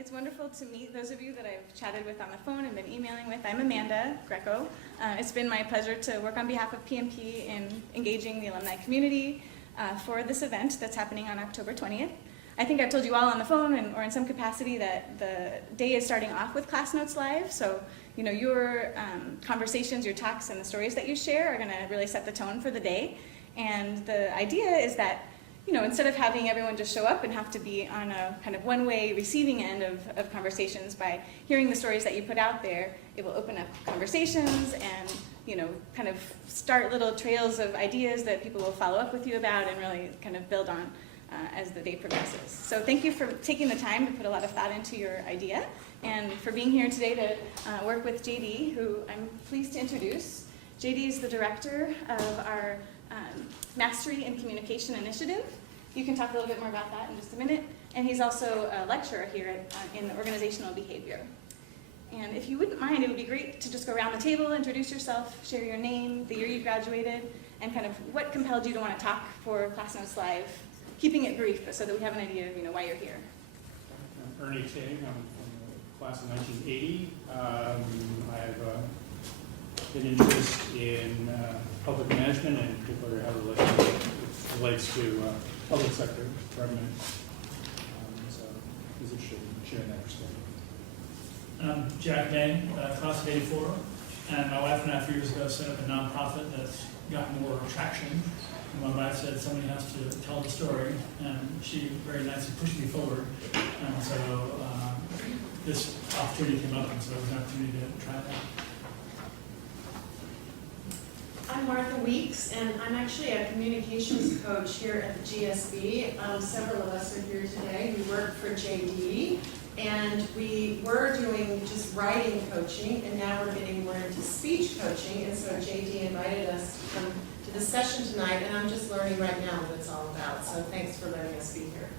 It's wonderful to meet those of you that I've chatted with on the phone and been emailing with. I'm Amanda Greco. It's been my pleasure to work on behalf of PMP in engaging the alumni community for this event that's happening on October 20th. I think I've told you all on the phone or in some capacity that the day is starting off with Class Notes Live. So, you know, your conversations, your talks, and the stories that you share are going to really set the tone for the day. And the idea is that, you know, instead of having everyone just show up and have to be on a kind of one-way receiving end of conversations, by hearing the stories that you put out there, it will open up conversations and, you know, kind of start little trails of ideas that people will follow up with you about and really kind of build on as the day progresses. So thank you for taking the time to put a lot of thought into your idea and for being here today to work with JD, who I'm pleased to introduce. JD is the director of our Mastery in Communication Initiative. You can talk a little bit more about that in just a minute. And he's also a lecturer here in organizational behavior. And if you wouldn't mind, it would be great to just go around the table, introduce yourself, share your name, the year you graduated, and kind of what compelled you to want to talk for Class Notes Live, keeping it brief, but so that we have an idea of, you know, why you're here. I'm Ernie Ting. I'm from the class of 1980. I've been interested in public management and particularly how it relates to public sector government. So I was interested in sharing that perspective. I'm Jack May, class of 84, and my wife and I a few years ago set up a nonprofit that's gotten more traction. And my wife said somebody has to tell the story, and she very nicely pushed me forward. And so this opportunity came up, and so it was an opportunity to try it out. I'm Martha Weeks, and I'm actually a communications coach here at the GSB. Several of us are here today. We work for JD, and we were doing just writing coaching, and now we're getting more into speech coaching, and so JD invited us to come to the session tonight, and I'm just learning right now what it's all about, so thanks for letting us be here.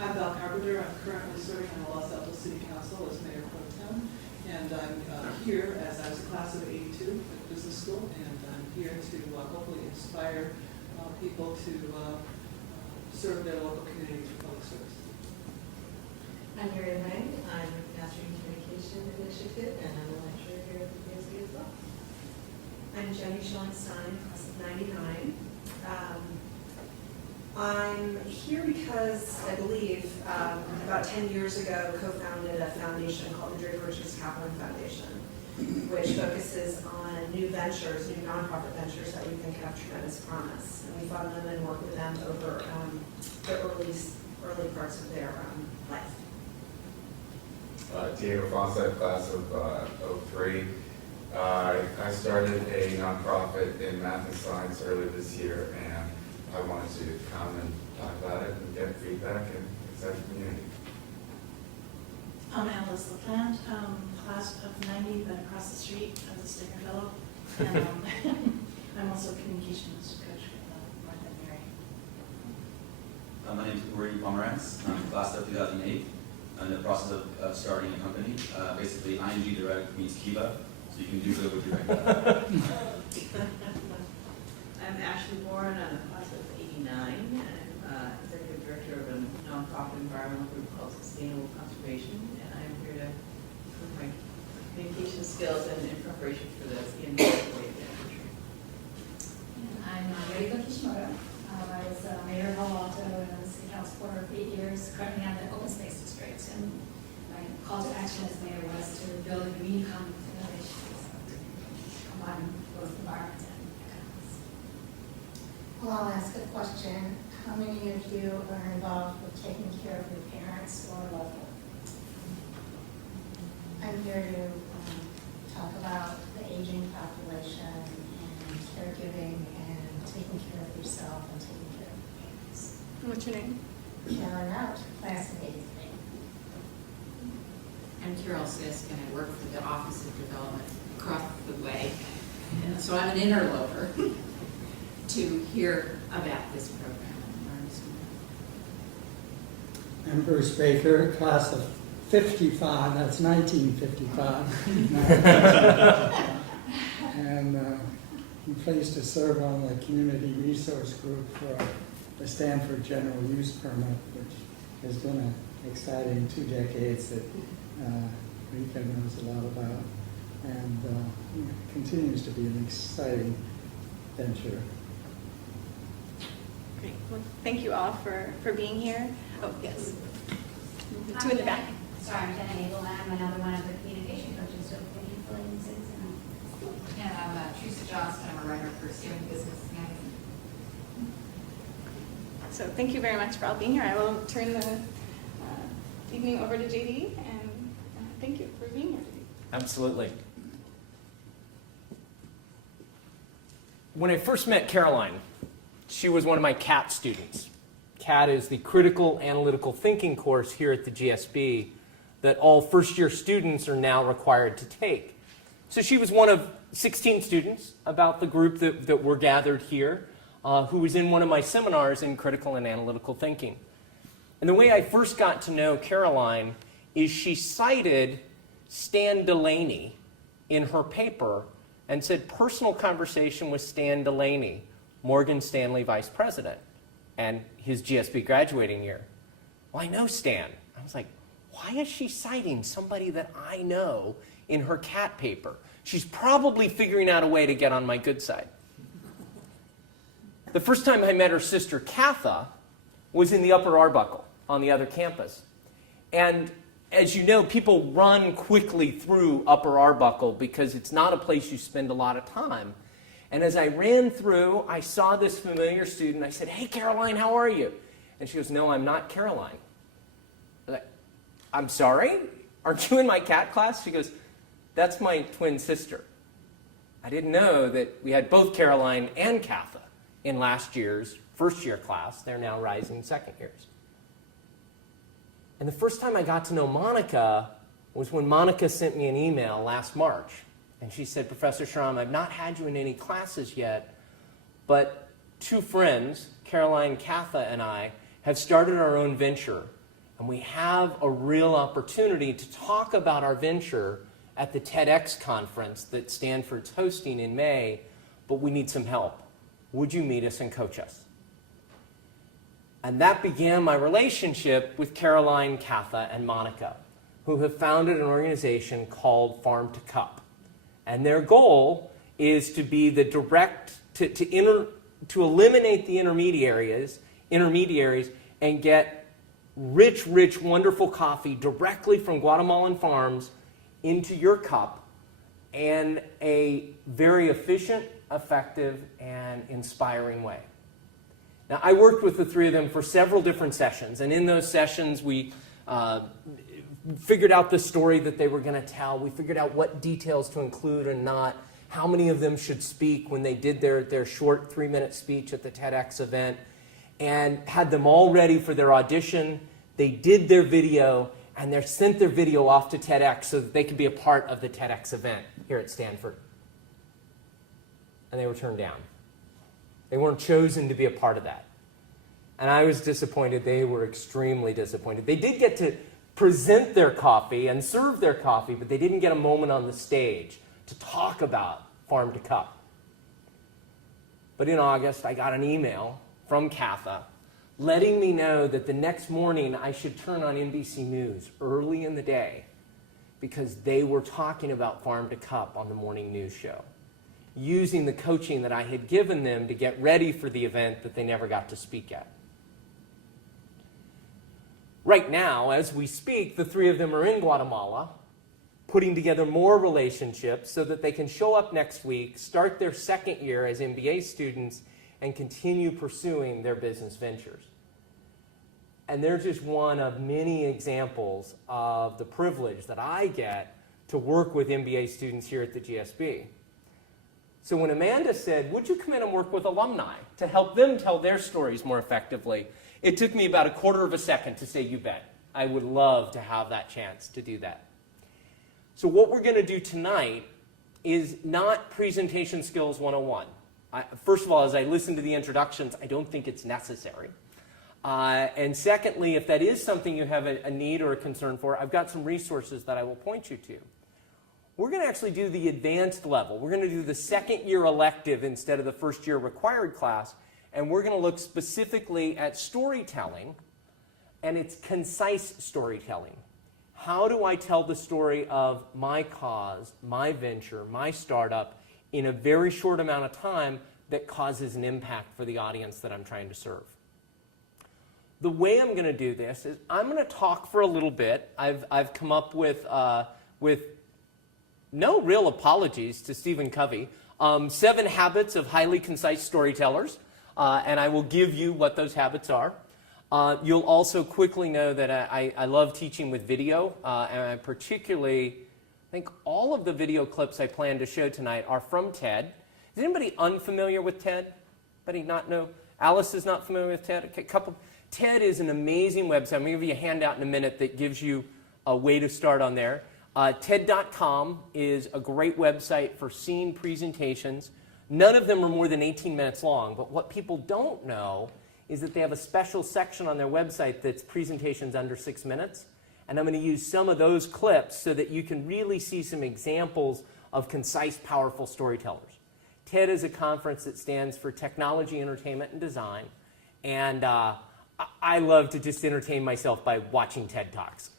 I'm Val Carpenter. I'm currently serving on the Los Altos City Council as Mayor Pro Tem, and I'm here as I was a class of 82 at business school, and I'm here to hopefully inspire people to serve their local communities with public service. I'm Mary Lang. I'm with Mastery in Communication Initiative, and I'm a lecturer here at the PSB as well. I'm Jenny Schoenstein, class of 99. I'm here because I believe about 10 years ago co-founded a foundation called the Drake Richards Kaplan Foundation, which focuses on new ventures, new nonprofit ventures that we think have tremendous promise. And we fund them and work with them over the early parts of their life. Diego Fawcett, class of 03. I started a nonprofit in math and science earlier this year, and I wanted to come and talk about it and get feedback and excite the community. I'm Alice LaPlante, class of 90, but across the street as a sticker fellow. And I'm also a communications coach with Martha and Mary. My name is Uri Pomerantz. I'm class of 2008. I'm in the process of starting a company. Basically, ING direct means Kiva, so you can do good with your bank. I'm Ashley Bourne. I'm a class of 89. I'm executive director of a nonprofit environmental group called Sustainable Conservation, and I'm here to improve my communication skills and in preparation for the CNBC wave anniversary. I'm Yoriko Kishimoto. I was mayor of Palo Alto and I was city council for 8 years, currently on the open space district. And my call to action as mayor was to build a green economy for innovations, to combine both environment and economics. Well, I'll ask a question. How many of you are involved with taking care of your parents or loved ones? I'm here to talk about the aging population and caregiving and taking care of yourself and taking care of your parents. What's your name? Carolyn Out, class of 83. I'm Carol Sisk, and I work for the Office of Development across the way. And so I'm an interloper to hear about this program and learn some more. I'm Bruce Baker, class of 55, that's 1955. And I'm pleased to serve on the Community Resource Group for the Stanford General Use Permit, which has been exciting 2 decades that Rika knows a lot about, and continues to be an exciting venture. Great. Well, thank you all for being here. Oh, yes. Two in the back. Sorry, I'm Jenna Abel, and I'm another one of the communication coaches, so thank you for letting me say this. And I'm Teresa Johnston, I'm a writer for Steering Business Magazine. So thank you very much for all being here. I will turn the evening over to JD, and thank you for being here today. Absolutely. When I first met Caroline, she was one of my CAT students. CAT is the Critical Analytical Thinking course here at the GSB that all first-year students are now required to take. So she was one of 16 students, about the group that were gathered here, who was in one of my seminars in critical and analytical thinking. And the way I first got to know Caroline is she cited Stan Delaney in her paper and said, personal conversation with Stan Delaney, Morgan Stanley vice president, and his GSB graduating year. Well, I know Stan. I was like, why is she citing somebody that I know in her CAT paper? She's probably figuring out a way to get on my good side. The first time I met her sister, Katha, was in the Upper Arbuckle on the other campus. And as you know, people run quickly through Upper Arbuckle because it's not a place you spend a lot of time. And as I ran through, I saw this familiar student. I said, hey, Caroline, how are you? And she goes, no, I'm not Caroline. I was like, I'm sorry? Aren't you in my CAT class? She goes, that's my twin sister. I didn't know that we had both Caroline and Katha in last year's first-year class. They're now rising second years. And the first time I got to know Monica was when Monica sent me an email last March. And she said, Professor Schramm, I've not had you in any classes yet, but 2 friends, Caroline, Katha, and I, have started our own venture. And we have a real opportunity to talk about our venture at the TEDx conference that Stanford's hosting in May, but we need some help. Would you meet us and coach us? And that began my relationship with Caroline, Katha, and Monica, who have founded an organization called Farm to Cup. And their goal is to be the direct, to eliminate the intermediaries and get rich, wonderful coffee directly from Guatemalan farms into your cup in a very efficient, effective, and inspiring way. Now, I worked with the 3 of them for several different sessions, and in those sessions we figured out the story that they were going to tell. We figured out what details to include and not, how many of them should speak when they did their short 3-minute speech at the TEDx event, and had them all ready for their audition. They did their video, and they sent their video off to TEDx so that they could be a part of the TEDx event here at Stanford. And they were turned down. They weren't chosen to be a part of that. And I was disappointed. They were extremely disappointed. They did get to present their coffee and serve their coffee, but they didn't get a moment on the stage to talk about Farm to Cup. But in August, I got an email from Katha letting me know that the next morning I should turn on NBC News early in the day because they were talking about Farm to Cup on the morning news show, using the coaching that I had given them to get ready for the event that they never got to speak at. Right now, as we speak, the 3 of them are in Guatemala, putting together more relationships so that they can show up next week, start their second year as MBA students, and continue pursuing their business ventures. And they're just one of many examples of the privilege that I get to work with MBA students here at the GSB. So when Amanda said, would you come in and work with alumni to help them tell their stories more effectively, it took me about a quarter of a second to say, you bet. I would love to have that chance to do that. So what we're going to do tonight is not presentation skills 101. First of all, as I listen to the introductions, I don't think it's necessary. And secondly, if that is something you have a need or a concern for, I've got some resources that I will point you to. We're going to actually do the advanced level. We're going to do the second-year elective instead of the first-year required class, and we're going to look specifically at storytelling and it's concise storytelling. How do I tell the story of my cause, my venture, my startup in a very short amount of time that causes an impact for the audience that I'm trying to serve? The way I'm going to do this is I'm going to talk for a little bit. I've come up with no real apologies to Stephen Covey, 7 habits of highly concise storytellers, and I will give you what those habits are. You'll also quickly know that I love teaching with video, and I particularly think all of the video clips I plan to show tonight are from TED. Is anybody unfamiliar with TED? Anybody not know? Alice is not familiar with TED? Okay, TED is an amazing website. I'm going to give you a handout in a minute that gives you a way to start on there. TED.com is a great website for seeing presentations. None of them are more than 18 minutes long, but what people don't know is that they have a special section on their website that's presentations under 6 minutes. And I'm going to use some of those clips so that you can really see some examples of concise, powerful storytellers. TED is a conference that stands for Technology, Entertainment, and Design. And I love to just entertain myself by watching TED Talks.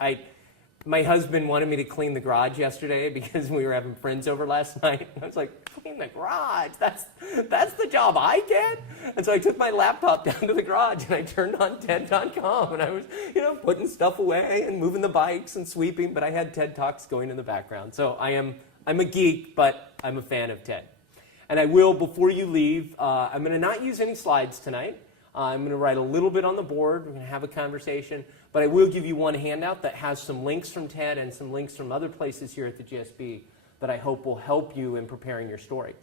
My husband wanted me to clean the garage yesterday because we were having friends over last night. I was like, clean the garage? That's the job I get? And so I took my laptop down to the garage and I turned on TED.com and I was, putting stuff away and moving the bikes and sweeping, but I had TED Talks going in the background. So I'm a geek, but I'm a fan of TED. And I will, before you leave, I'm going to not use any slides tonight. I'm going to write a little bit on the board. We're going to have a conversation. But I will give you one handout that has some links from TED and some links from other places here at the GSB that I hope will help you in preparing your story.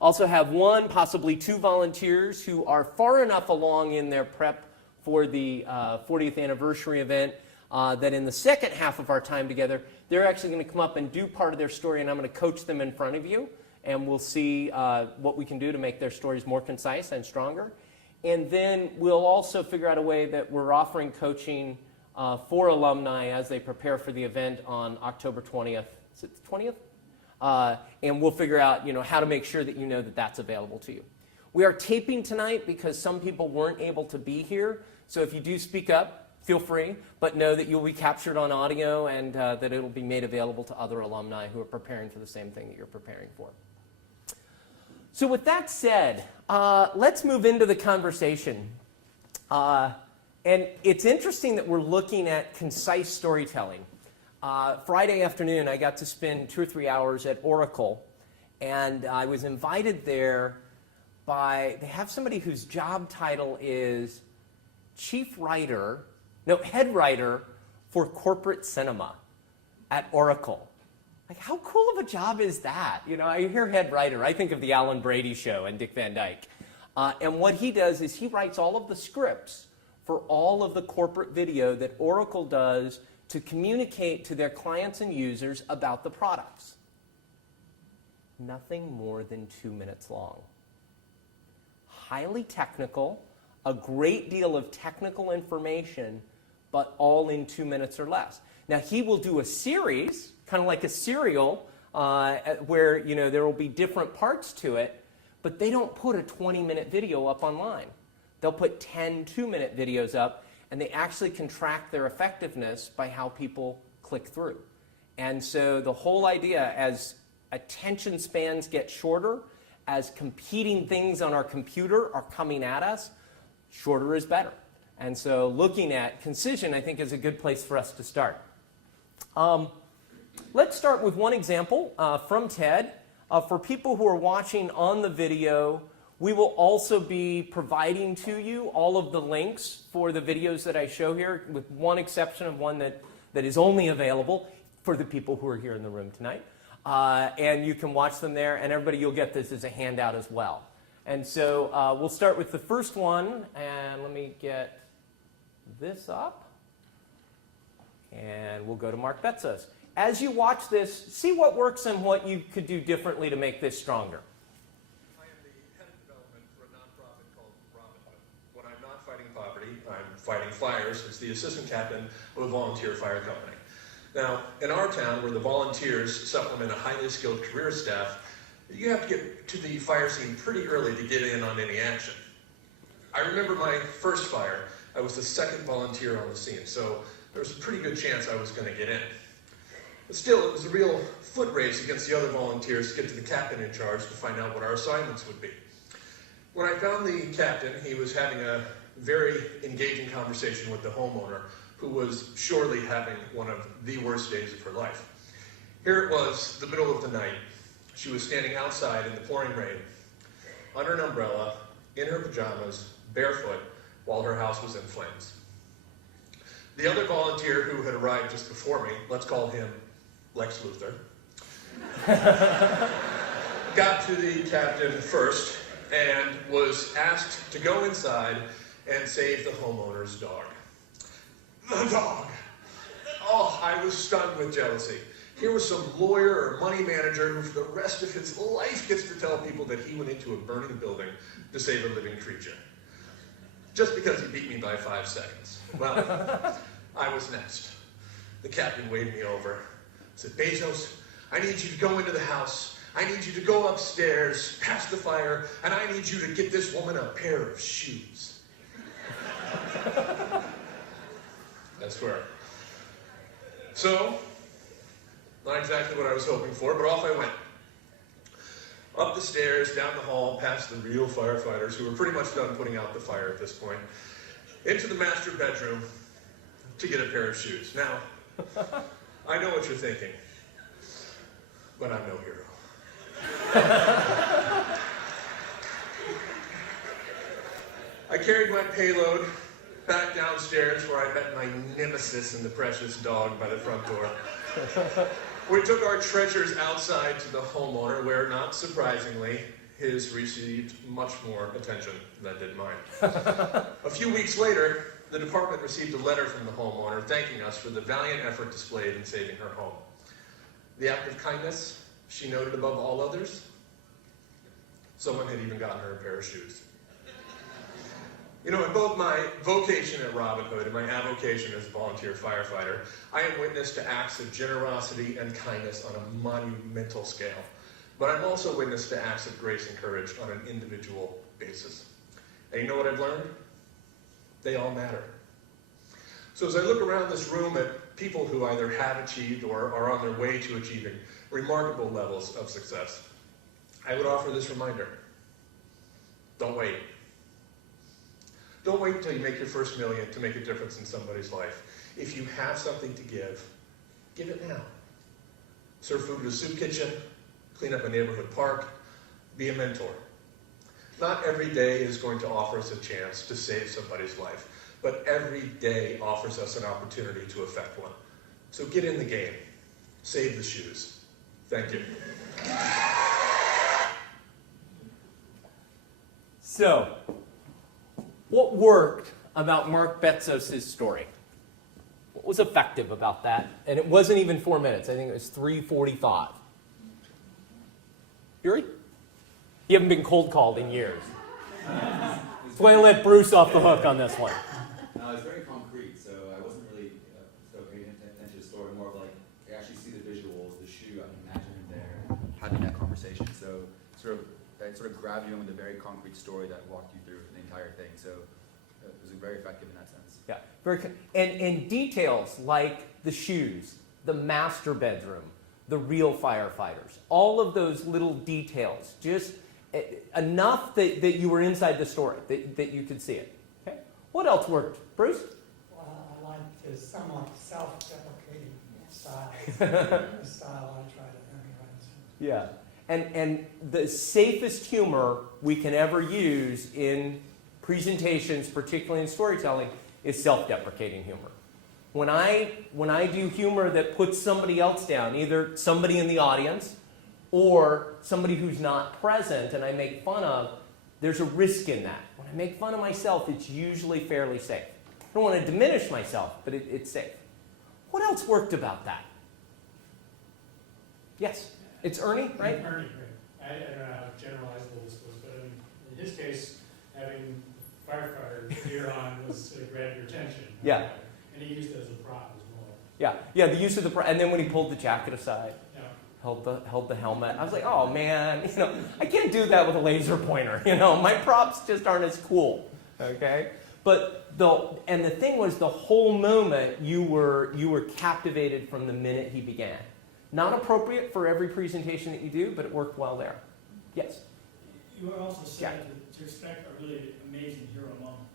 Also have 1, possibly 2 volunteers who are far enough along in their prep for the 40th anniversary event that in the second half of our time together, they're actually going to come up and do part of their story, and I'm going to coach them in front of you, and we'll see what we can do to make their stories more concise and stronger. And then we'll also figure out a way that we're offering coaching for alumni as they prepare for the event on October 20th. Is it the 20th? And we'll figure out how to make sure that you know that that's available to you. We are taping tonight because some people weren't able to be here. So if you do speak up, feel free, but know that you'll be captured on audio and that it'll be made available to other alumni who are preparing for the same thing that you're preparing for. So with that said, let's move into the conversation. And it's interesting that we're looking at concise storytelling. Friday afternoon, I got to spend 2 or 3 hours at Oracle, and I was invited there they have somebody whose job title is head writer for corporate cinema at Oracle. Like, how cool of a job is that? I hear head writer, I think of the Alan Brady Show and Dick Van Dyke. And what he does is he writes all of the scripts for all of the corporate video that Oracle does to communicate to their clients and users about the products. Nothing more than 2 minutes long. Highly technical, a great deal of technical information, but all in 2 minutes or less. Now, he will do a series, kind of like a serial, where there will be different parts to it, but they don't put a 20-minute video up online. They'll put 10 2-minute videos up, and they actually can track their effectiveness by how people click through. And so the whole idea, as attention spans get shorter, as competing things on our computer are coming at us, shorter is better. And so looking at concision, I think, is a good place for us to start. Let's start with one example from TED. For people who are watching on the video, we will also be providing to you all of the links for the videos that I show here, with one exception of one that is only available for the people who are here in the room tonight. And you can watch them there, and everybody, you'll get this as a handout as well. And so we'll start with the first one, and let me get this up. And we'll go to Mark Betzos. As you watch this, see what works and what you could do differently to make this stronger. I am the head of development for a nonprofit called Robin Hood. When I'm not fighting poverty, I'm fighting fires as the assistant captain of a volunteer fire company. Now, in our town, where the volunteers supplement a highly skilled career staff, you have to get to the fire scene pretty early to get in on any action. I remember my first fire. I was the second volunteer on the scene, so there was a pretty good chance I was going to get in. But still, it was a real foot race against the other volunteers to get to the captain in charge to find out what our assignments would be. When I found the captain, he was having a very engaging conversation with the homeowner, who was surely having one of the worst days of her life. Here it was, the middle of the night. She was standing outside in the pouring rain, under an umbrella, in her pajamas, barefoot, while her house was in flames. The other volunteer who had arrived just before me, let's call him Lex Luthor, got to the captain first and was asked to go inside and save the homeowner's dog. The dog! Oh, I was stunned with jealousy. Here was some lawyer or money manager who for the rest of his life gets to tell people that he went into a burning building to save a living creature. Just because he beat me by 5 seconds. Well, I was next. The captain waved me over, said, Bezos, I need you to go into the house. I need you to go upstairs, past the fire, and I need you to get this woman a pair of shoes. I swear. So, not exactly what I was hoping for, but off I went. Up the stairs, down the hall, past the real firefighters, who were pretty much done putting out the fire at this point, into the master bedroom to get a pair of shoes. Now, I know what you're thinking, but I'm no hero. I carried my payload back downstairs where I met my nemesis and the precious dog by the front door. We took our treasures outside to the homeowner where, not surprisingly, his received much more attention than did mine. A few weeks later, the department received a letter from the homeowner thanking us for the valiant effort displayed in saving her home. The act of kindness she noted above all others, someone had even gotten her a pair of shoes. You know, in both my vocation at Robin Hood and my avocation as a volunteer firefighter, I am witness to acts of generosity and kindness on a monumental scale. But I'm also witness to acts of grace and courage on an individual basis. And you know what I've learned? They all matter. So as I look around this room at people who either have achieved or are on their way to achieving remarkable levels of success, I would offer this reminder. Don't wait. Don't wait until you make your first million to make a difference in somebody's life. If you have something to give it now. Serve food at a soup kitchen, clean up a neighborhood park, be a mentor. Not every day is going to offer us a chance to save somebody's life, but every day offers us an opportunity to affect one. So get in the game. Save the shoes. Thank you. So, what worked about Mark Bezos' story? What was effective about that? And it wasn't even 4 minutes. I think it was 3:45. Yuri? You haven't been cold called in years. That's why I let Bruce off the hook on this one. No, it's very concrete, so I wasn't really paying attention to the story. More of like, I actually see the visuals, the shoe, I can imagine him there, having that conversation. So that sort of grabbed you in with a very concrete story that walked you through the entire thing. So it was very effective in that sense. Yeah, and details like the shoes, the master bedroom, the real firefighters, all of those little details, just enough that you were inside the story, that you could see it. Okay. What else worked, Bruce? Well, I like his somewhat self-deprecating style. The style I try to emulate. Yeah, and the safest humor we can ever use in presentations, particularly in storytelling, is self-deprecating humor. When I do humor that puts somebody else down, either somebody in the audience or somebody who's not present and I make fun of, there's a risk in that. When I make fun of myself, it's usually fairly safe. I don't want to diminish myself, but it's safe. What else worked about that? Yes, it's Ernie, right? Ernie, right. I don't know how generalizable this was, but in his case, having firefighter gear on was grabbed your attention. Yeah. And he used it as a prop as well. Yeah, the use of the and then when he pulled the jacket aside, Yeah. held the helmet. I was like, oh man, I can't do that with a laser pointer. My props just aren't as cool. Okay, but the thing was, the whole moment you were captivated from the minute he began. Not appropriate for every presentation that you do, but it worked well there. Yes. You were also Yeah. said to expect a really amazing hero moment,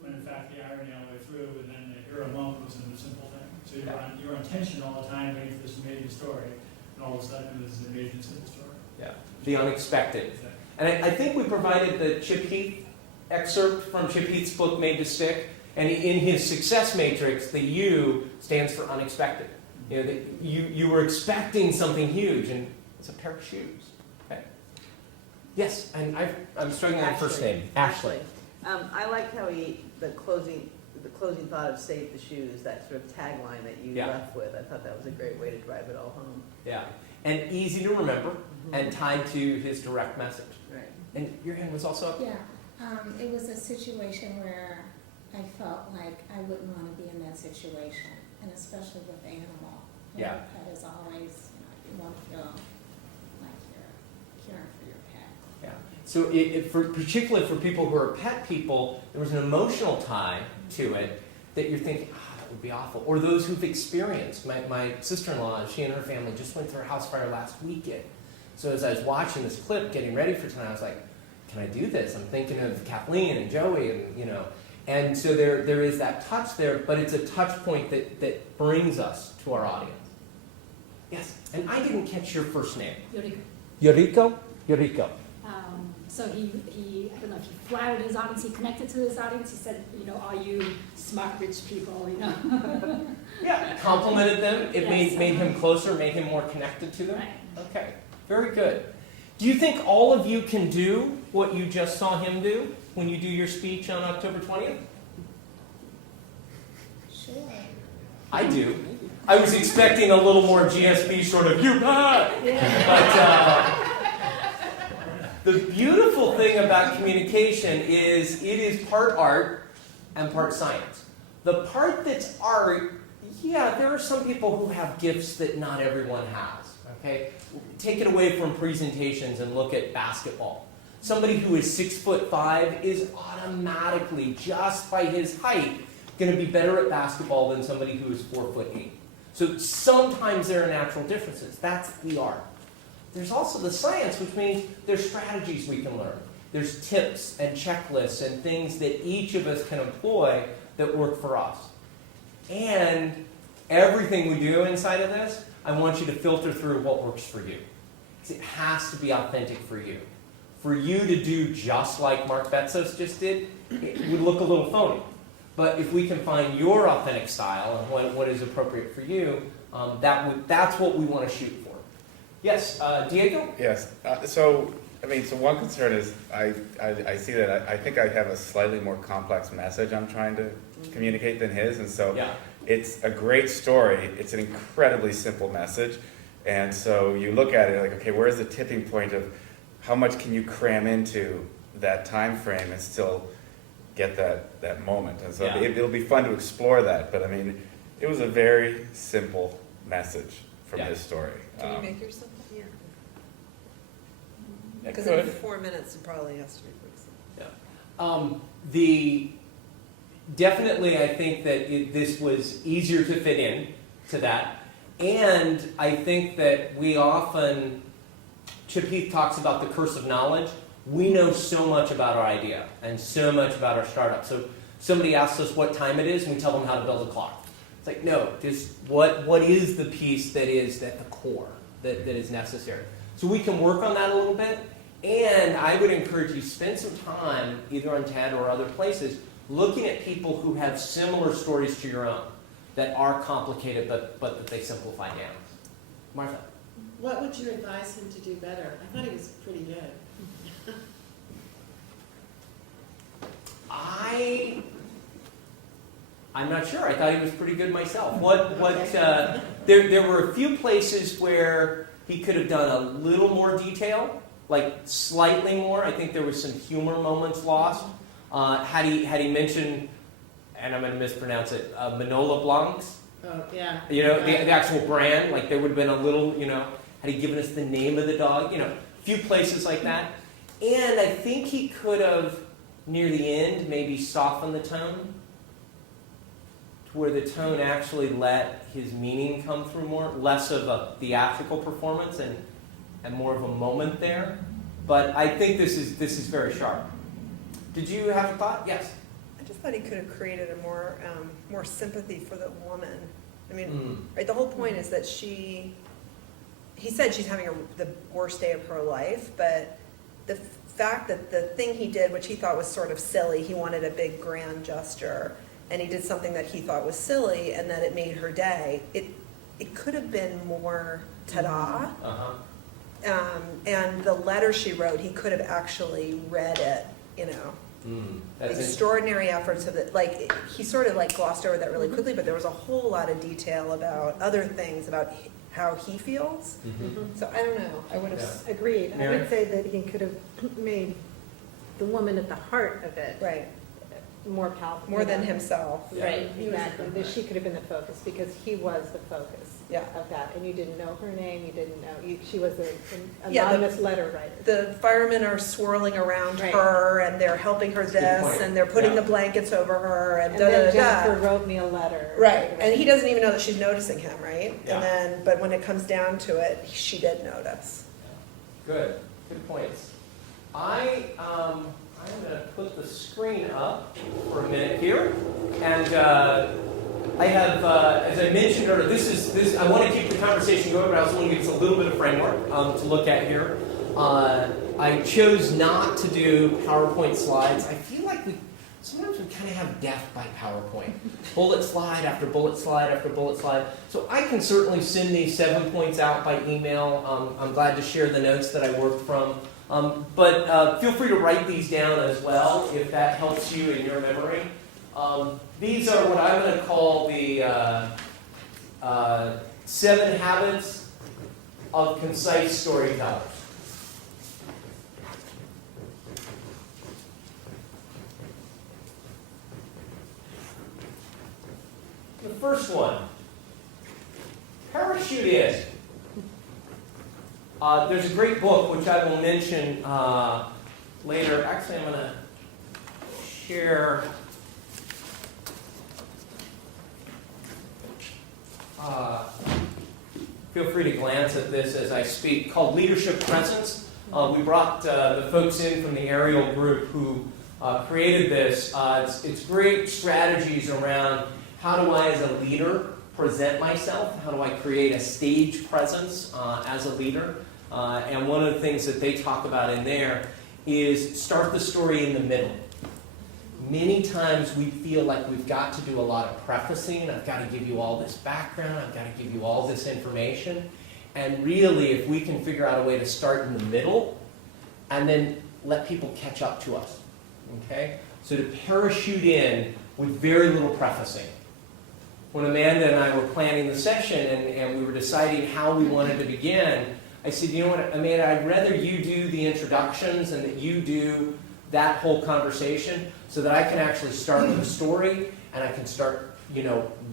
when in fact the irony all the way through, and then the hero moment was in a simple thing. So you're on tension all the time, waiting for this amazing story, and all of a sudden this is an amazing simple story. Yeah. The unexpected. And I think we provided the Chip Heath excerpt from Chip Heath's book, Made to Stick. And in his success matrix, the U stands for unexpected. You know, you were expecting something huge, and it's a pair of shoes. Okay. Yes, and I'm struggling with the first name. Ashley. I liked how the closing thought of save the shoes, that sort of tagline that you left with. I thought that was a great way to drive it all home. Yeah. And easy to remember, and tied to his direct message. Right. And your hand was also up? Yeah, it was a situation where I felt like I wouldn't want to be in that situation, and especially with the animal. Yeah. Your pet is always, you want to feel like you're caring for your pet. Yeah. So particularly for people who are pet people, there was an emotional tie to it that you're thinking, that would be awful. Or those who've experienced. My sister-in-law, she and her family just went through a house fire last weekend. So as I was watching this clip, getting ready for tonight, I was like, can I do this? I'm thinking of Kathleen and Joey and, And so there is that touch there, but it's a touch point that brings us to our audience. Yes, and I didn't catch your first name. Yoriko. Yoriko. So he, I don't know if he flattered his audience, he connected to his audience, he said, are you smart, rich people, Yeah, complimented them. It Yes. made him closer, made him more connected to them. Right. Okay, very good. Do you think all of you can do what you just saw him do when you do your speech on October 20th? Sure. I do. I was expecting a little more GSB sort of, you bet! But the beautiful thing about communication is it is part art and part science. The part that's art, there are some people who have gifts that not everyone has, okay? Take it away from presentations and look at basketball. Somebody who is 6'5" is automatically, just by his height, going to be better at basketball than somebody who is 4'8". So sometimes there are natural differences. That's the art. There's also the science, which means there's strategies we can learn. There's tips and checklists and things that each of us can employ that work for us. And everything we do inside of this, I want you to filter through what works for you. It has to be authentic for you. For you to do just like Mark Betsos just did, it would look a little phony. But if we can find your authentic style and what is appropriate for you, that's what we want to shoot for. Yes, Diego? Yes. So one concern is I see that I think I have a slightly more complex message I'm trying to communicate than his, and so it's a great story. It's an incredibly simple message, and so you look at it like, okay, where's the tipping point of how much can you cram into that time frame and still get that moment? And so it'll be fun to explore that. But I mean, it was a very simple message from his story. Can you make yourself? Yeah. I Because could. in 4 minutes, it probably has to be pretty simple. Definitely, I think that this was easier to fit in to that. And I think that we often, Chip Heath talks about the curse of knowledge. We know so much about our idea and so much about our startup. So somebody asks us what time it is, and we tell them how to build a clock. It's like, no, just what is the piece that is at the core, that is necessary. So we can work on that a little bit. And I would encourage you, spend some time, either on TED or other places, looking at people who have similar stories to your own, that are complicated, but that they simplify down. Martha? What would you advise him to do better? I thought he was pretty good. I'm not sure. I thought he was pretty good myself. There were a few places where he could have done a little more detail, like slightly more. I think there was some humor moments lost. Had he mentioned, and I'm going to mispronounce it, Manola Blancs? Oh, yeah. The actual brand, like there would have been a little, had he given us the name of the dog, a few places like that. And I think he could have, near the end, maybe softened the tone where the tone actually let his meaning come through more, less of a theatrical performance and more of a moment there. But I think this is very sharp. Did you have a thought? Yes. I just thought he could have created a more sympathy for the woman. I mean, right, the whole point is that he said she's having the worst day of her life, but the fact that the thing he did, which he thought was sort of silly, he wanted a big grand gesture, and he did something that he thought was silly, and that it made her day. It could have been more ta-da. And the letter she wrote, he could have actually read it, you know. The extraordinary efforts of it. Like, he sort of like glossed over that really quickly, but there was a whole lot of detail about other things, about how he feels. So I don't know. I would have agreed. I would say that he could have made the woman at the heart of it right more palpable. More than himself. Right, exactly. That she could have been the focus, because he was the focus of that. And you didn't know her name, you didn't know, she was an anonymous letter writer. The firemen are swirling around her, and they're helping her this, and they're putting the blankets over her, and then Jennifer wrote me a letter. Right, and he doesn't even know that she's noticing him, right? And then, but when it comes down to it, she did notice. Good points. I'm going to put the screen up for a minute here, and I have, as I mentioned earlier, I want to keep the conversation going, but I also want to give us a little bit of framework to look at here. I chose not to do PowerPoint slides. I feel like sometimes we kind of have death by PowerPoint. Bullet slide after bullet slide after bullet slide. So I can certainly send these 7 points out by email. I'm glad to share the notes that I worked from. But feel free to write these down as well if that helps you in your memory. These are what I'm going to call the 7 habits of concise storytellers. The first one, parachute in. There's a great book which I will mention later. Actually, I'm going to share. Feel free to glance at this as I speak, called Leadership Presence. We brought the folks in from the Ariel group who created this. It's great strategies around how do I, as a leader, present myself? How do I create a stage presence as a leader? And one of the things that they talk about in there is start the story in the middle. Many times we feel like we've got to do a lot of prefacing. I've got to give you all this background. I've got to give you all this information. And really, if we can figure out a way to start in the middle and then let people catch up to us. Okay? So to parachute in with very little prefacing. When Amanda and I were planning the session and we were deciding how we wanted to begin, I said, you know what, Amanda, I'd rather you do the introductions and that you do that whole conversation so that I can actually start with a story and I can start,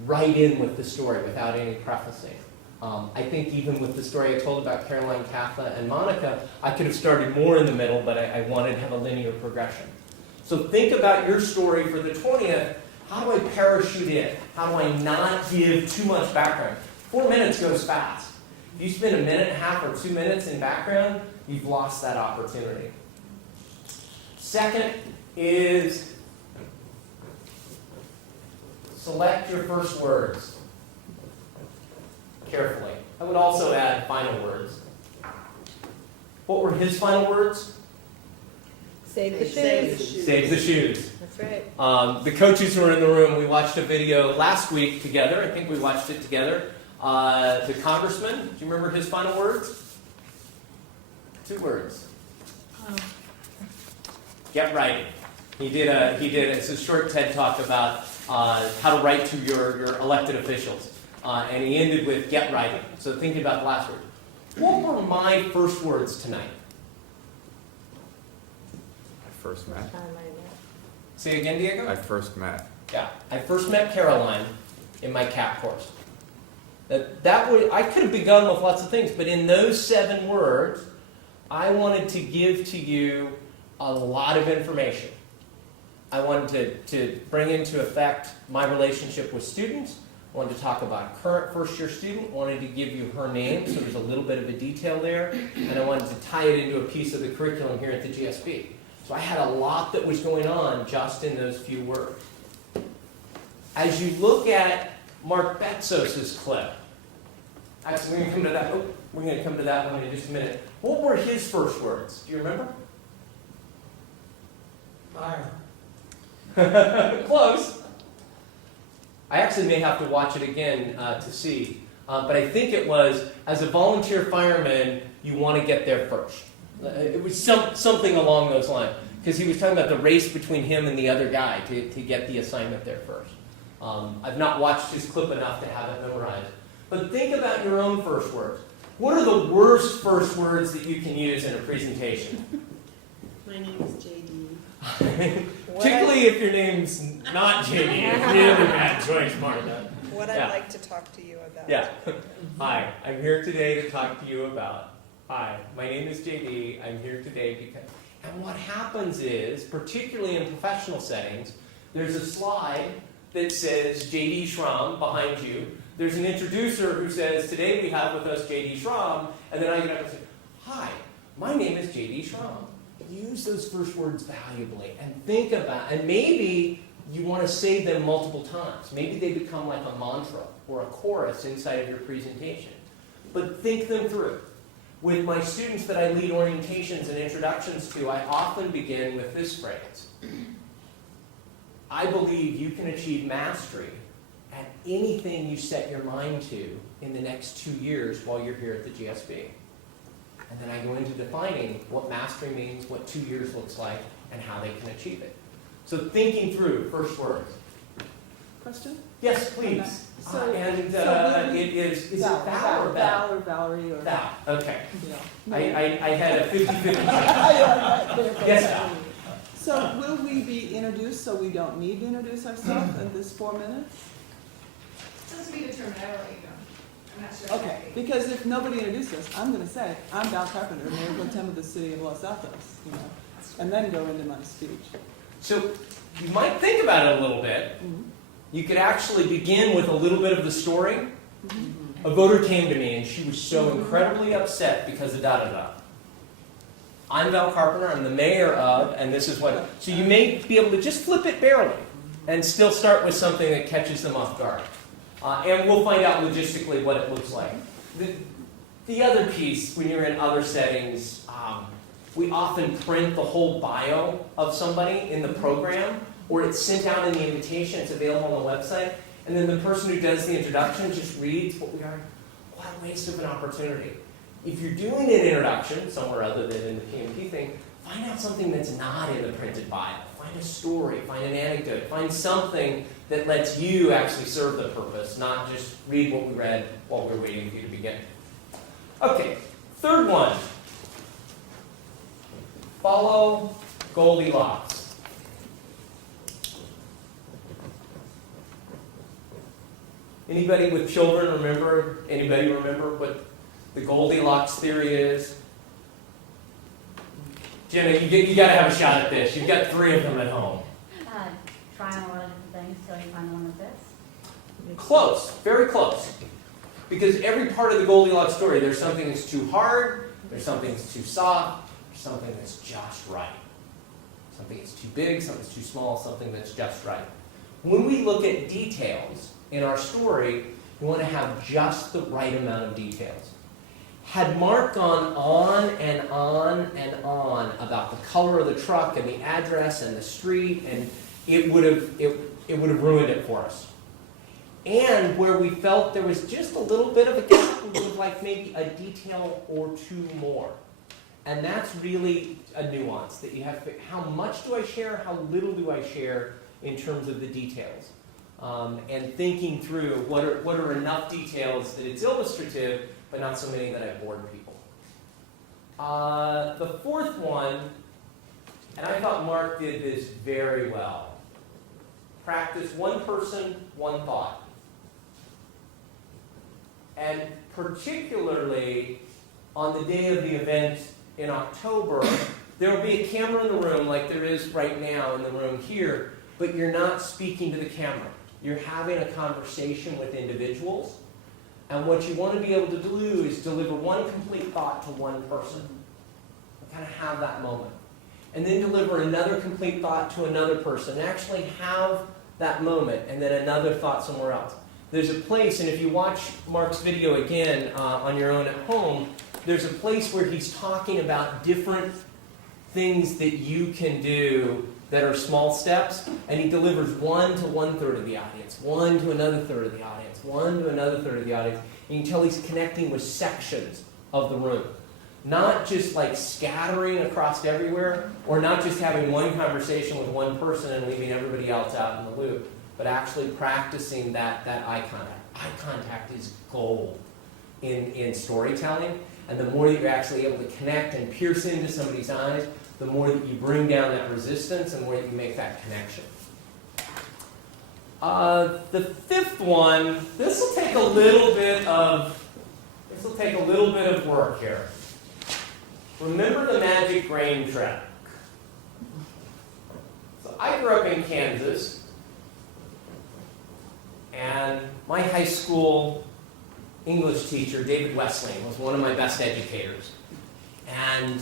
right in with the story without any prefacing. I think even with the story I told about Caroline, Katha, and Monica, I could have started more in the middle, but I wanted to have a linear progression. So think about your story for the 20th. How do I parachute in? How do I not give too much background? 4 minutes goes fast. If you spend a minute and a half or 2 minutes in background, you've lost that opportunity. Second is select your first words carefully. I would also add final words. What were his final words? Save the shoes. Save the shoes. That's right. The coaches who were in the room, we watched a video last week together. I think we watched it together. The congressman, do you remember his final words? 2 words. Get writing. It's a short TED talk about how to write to your elected officials. And he ended with get writing. So thinking about the last word. What were my first words tonight? I first met. Say again, Diego? I first met. Yeah. I first met Caroline in my CAP course. I could have begun with lots of things, but in those 7 words, I wanted to give to you a lot of information. I wanted to bring into effect my relationship with students. I wanted to talk about a current first-year student. Wanted to give you her name, so there's a little bit of a detail there. And I wanted to tie it into a piece of the curriculum here at the GSB. So I had a lot that was going on just in those few words. As you look at Mark Betzos's clip, actually, we're going to come to that. Oh, we're going to come to that one in just a minute. What were his first words? Do you remember? Fire. Close. I actually may have to watch it again to see. But I think it was, as a volunteer fireman, you want to get there first. It was something along those lines. Because he was talking about the race between him and the other guy to get the assignment there first. I've not watched his clip enough to have it memorized. But think about your own first words. What are the worst first words that you can use in a presentation? My name is JD. Particularly if your name's not JD. It's really bad choice, Martha. What I'd like to talk to you about. Yeah. Hi, I'm here today to talk to you about. Hi, my name is JD. I'm here today because. And what happens is, particularly in professional settings, there's a slide that says JD Schramm behind you. There's an introducer who says, today we have with us JD Schramm, and then I get up and say, hi, my name is JD Schramm. Use those first words valuably and think about, and maybe you want to say them multiple times. Maybe they become like a mantra or a chorus inside of your presentation. But think them through. With my students that I lead orientations and introductions to, I often begin with this phrase. I believe you can achieve mastery at anything you set your mind to in the next 2 years while you're here at the GSB. And then I go into defining what mastery means, what 2 years looks like, and how they can achieve it. So thinking through first words. Question? Yes, please. It is it Val, Val or Val? or Valerie or. Val, okay. Yeah. I had a 50-50 chance. Yes, Val. So will we be introduced so we don't need to introduce ourselves in this 4 minutes? Just be determined, I will let you go. I'm not sure. Okay, because if nobody introduced us, I'm gonna say, I'm Val Carpenter, Mayor Pro Tem of the City of Los Altos, you know, and then go into my speech. So you might think about it a little bit. You could actually begin with a little bit of the story. A voter came to me and she was so incredibly upset because of da-da-da. I'm Val Carpenter, I'm the mayor of, and this is what... So you may be able to just flip it barely and still start with something that catches them off guard. And we'll find out logistically what it looks like. The other piece, when you're in other settings, we often print the whole bio of somebody in the program, or it's sent out in the invitation, it's available on the website, and then the person who does the introduction just reads what we are. What a waste of an opportunity. If you're doing an introduction, somewhere other than in the PMP thing, find out something that's not in the printed bio. Find a story, find an anecdote, find something that lets you actually serve the purpose, not just read what we read while we're waiting for you to begin. Okay, third one. Follow Goldilocks. Anybody with children remember? Anybody remember what the Goldilocks theory is? Jenna, you got to have a shot at this. You've got 3 of them at home. Trying a lot of different things till you find one that fits. Close, very close. Because every part of the Goldilocks story, there's something that's too hard, there's something that's too soft, there's something that's just right. Something that's too big, something that's too small, something that's just right. When we look at details in our story, we want to have just the right amount of details. Had Mark gone on and on and on about the color of the truck and the address and the street, and it would have ruined it for us. And where we felt there was just a little bit of a gap, we would like maybe a detail or 2 more. And that's really a nuance that you have. How much do I share? How little do I share in terms of the details? And thinking through what are enough details that it's illustrative, but not so many that I bored people. The fourth one, and I thought Mark did this very well. Practice one person, one thought. And particularly on the day of the event in October, There will be a camera in the room like there is right now in the room here, but you're not speaking to the camera. You're having a conversation with individuals, and what you want to be able to do is deliver one complete thought to one person. Kind of have that moment. And then deliver another complete thought to another person. Actually have that moment, and then another thought somewhere else. There's a place, and if you watch Mark's video again on your own at home, there's a place where he's talking about different things that you can do that are small steps, and he delivers one to 1/3 of the audience, one to another third of the audience, one to another third of the audience. And you can tell he's connecting with sections of the room. Not just like scattering across everywhere, or not just having one conversation with one person and leaving everybody else out in the loop, but actually practicing that eye contact. Eye contact is gold in storytelling, and the more that you're actually able to connect and pierce into somebody's eyes, the more that you bring down that resistance and the more that you make that connection. The fifth one, this will take a little bit of work here. Remember the magic grain truck. So I grew up in Kansas, and my high school English teacher, David Westling, was one of my best educators. And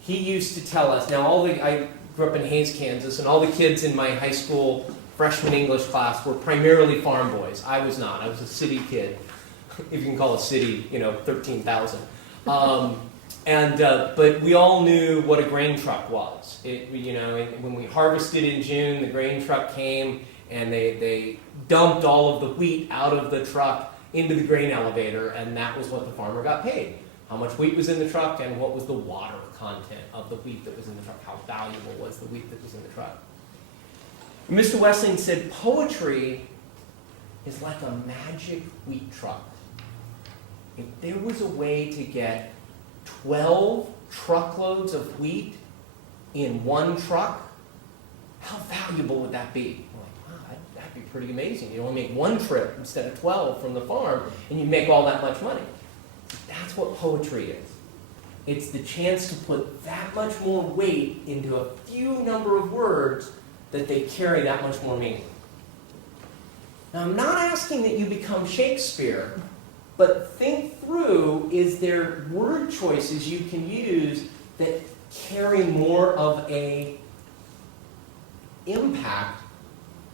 he used to tell us, now I grew up in Hays, Kansas, and all the kids in my high school freshman English class were primarily farm boys. I was not. I was a city kid, if you can call a city, 13,000. But we all knew what a grain truck was. When we harvested in June, the grain truck came and they dumped all of the wheat out of the truck into the grain elevator, and that was what the farmer got paid. How much wheat was in the truck and what was the water content of the wheat that was in the truck. How valuable was the wheat that was in the truck. Mr. Westling said poetry is like a magic wheat truck. If there was a way to get 12 truckloads of wheat in one truck, how valuable would that be? I'm like, wow, that'd be pretty amazing. You only make one trip instead of 12 from the farm, and you make all that much money. That's what poetry is. It's the chance to put that much more weight into a few number of words that they carry that much more meaning. Now, I'm not asking that you become Shakespeare, but think through, is there word choices you can use that carry more of a impact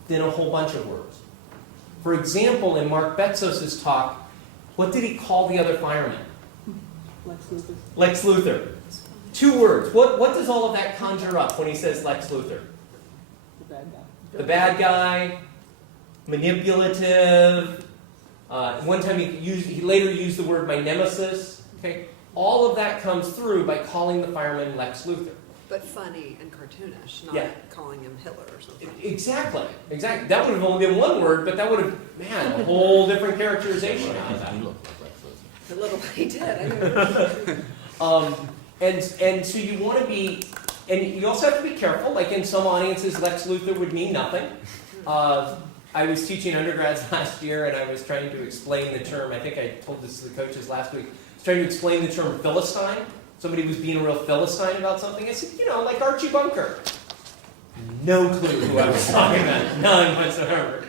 than a whole bunch of words? For example, in Mark Betzos' talk, what did he call the other fireman? Lex Luthor. Lex Luthor. 2 words. What does all of that conjure up when he says Lex Luthor? The bad guy. The bad guy, manipulative. One time he later used the word my nemesis. Okay, all of that comes through by calling the fireman Lex Luthor. But funny and cartoonish, not calling him Hitler or something. Exactly. That would have only been 1 word, but that would have, a whole different characterization out of that. A little, he did. I know. And so you want to be, and you also have to be careful. Like in some audiences, Lex Luthor would mean nothing. I was teaching undergrads last year, and I was trying to explain the term. I think I told this to the coaches last week. I was trying to explain the term Philistine. Somebody was being a real Philistine about something. I said, like Archie Bunker. No clue who I was talking about. None whatsoever.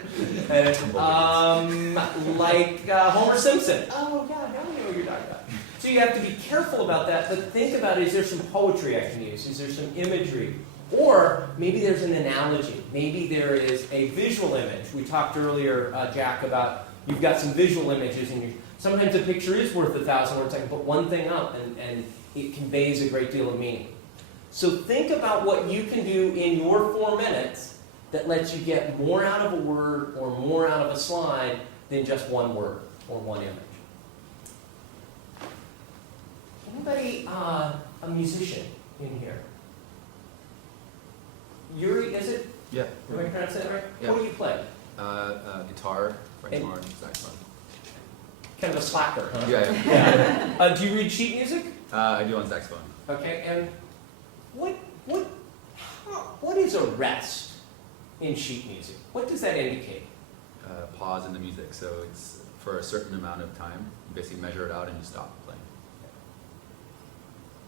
Like Homer Simpson. Oh, yeah, now I know what you're talking about. So you have to be careful about that, but think about, is there some poetry I can use? Is there some imagery? Or maybe there's an analogy. Maybe there is a visual image. We talked earlier, Jack, about you've got some visual images, and sometimes a picture is worth 1,000 words. I can put one thing up, and it conveys a great deal of meaning. So think about what you can do in your 4 minutes that lets you get more out of a word or more out of a slide than just 1 word or 1 image. Anybody a musician in here? Yuri, is it? Yeah. Am I pronouncing that right? Yeah. What do you play? Guitar, French horn, saxophone. Kind of a slacker, huh? Yeah. Do you read sheet music? I do on saxophone. Okay, and what is a rest in sheet music? What does that indicate? Pause in the music, so it's for a certain amount of time. You basically measure it out and you stop playing.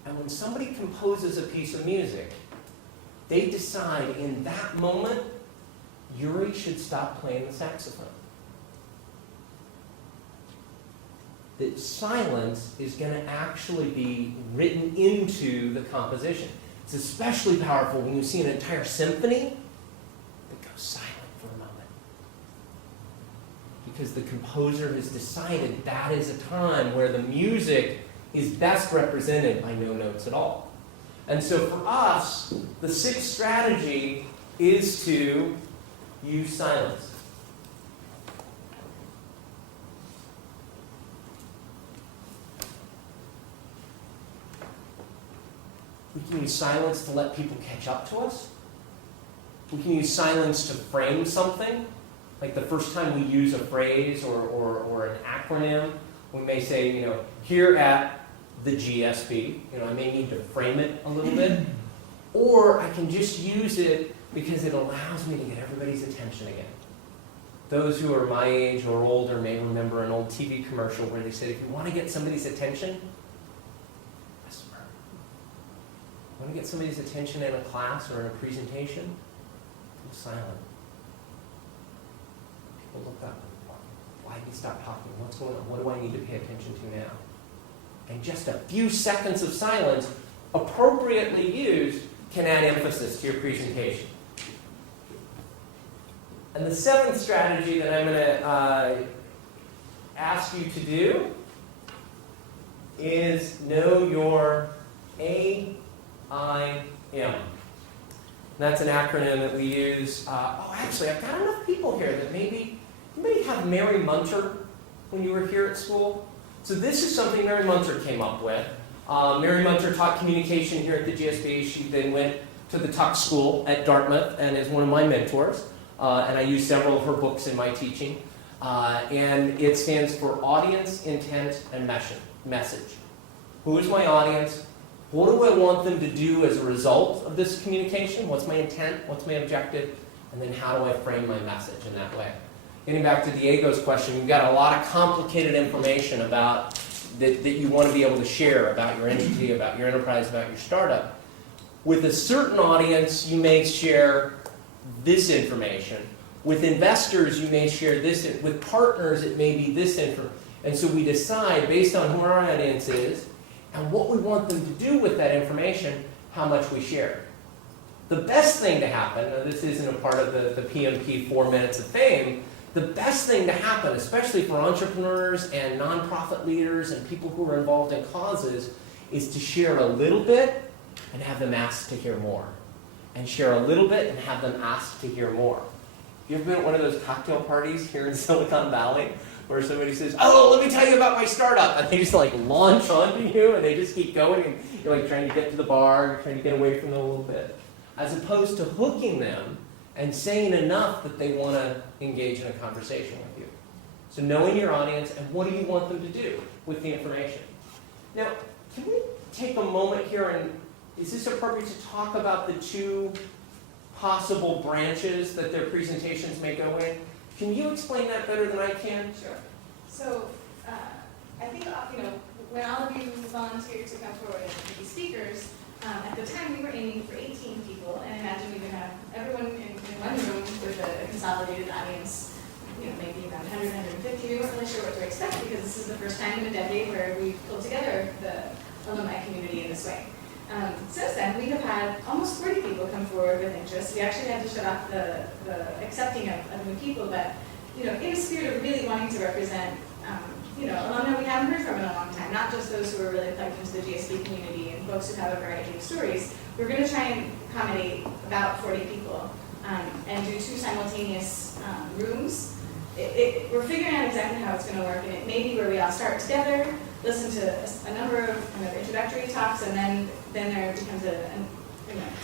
And when somebody composes a piece of music, they decide in that moment, Yuri should stop playing the saxophone. That silence is going to actually be written into the composition. It's especially powerful when you see an entire symphony that goes silent for a moment. Because the composer has decided that is a time where the music is best represented by no notes at all. And so for us, the sixth strategy is to use silence. We can use silence to let people catch up to us. We can use silence to frame something. Like the first time we use a phrase or an acronym, we may say, here at the GSB, I may need to frame it a little bit. Or I can just use it because it allows me to get everybody's attention again. Those who are my age or older may remember an old TV commercial where they said, if you want to get somebody's attention, whisper. Want to get somebody's attention in a class or in a presentation? Go silent. People look up. Why did he stop talking? What's going on? What do I need to pay attention to now? And just a few seconds of silence, appropriately used, can add emphasis to your presentation. And the seventh strategy that I'm going to ask you to do is know your AIM. That's an acronym that we use. Actually, I've got enough people here that maybe anybody have Mary Munter when you were here at school? So this is something Mary Munter came up with. Mary Munter taught communication here at the GSB. She then went to the Tuck School at Dartmouth and is one of my mentors. And I use several of her books in my teaching. And it stands for Audience, Intent, and Message. Who is my audience? What do I want them to do as a result of this communication? What's my intent? What's my objective? And then how do I frame my message in that way? Getting back to Diego's question, you've got a lot of complicated information about that you want to be able to share about your entity, about your enterprise, about your startup. With a certain audience, you may share this information. With investors, you may share this. With partners, it may be this information. And so we decide, based on who our audience is, and what we want them to do with that information, how much we share. The best thing to happen, now this isn't a part of the PMP 4 Minutes of Fame, the best thing to happen, especially for entrepreneurs and nonprofit leaders and people who are involved in causes, is to share a little bit and have them ask to hear more. And share a little bit and have them ask to hear more. You ever been at one of those cocktail parties here in Silicon Valley where somebody says, oh, let me tell you about my startup, and they just launch onto you and they just keep going and you're trying to get to the bar, trying to get away from them a little bit. As opposed to hooking them and saying enough that they want to engage in a conversation with you. So knowing your audience and what do you want them to do with the information. Now, can we take a moment here and is this appropriate to talk about the two possible branches that their presentations may go in? Can you explain that better than I can? Sure. So I think, when all of you volunteered to come forward and be speakers, at the time we were aiming for 18 people, and imagine we would have everyone in one room with a consolidated audience, maybe around 100, 150. We weren't really sure what to expect because this is the first time in a decade where we've pulled together the alumni community in this way. Since then, we have had almost 40 people come forward with interest. We actually had to shut off the accepting of new people, but in a spirit of really wanting to represent alumni we haven't heard from in a long time, not just those who are really plugged into the GSB community and folks who have a variety of stories. We're going to try and accommodate about 40 people and do 2 simultaneous rooms. We're figuring out exactly how it's going to work, and it may be where we all start together, listen to a number of introductory talks, and then there becomes a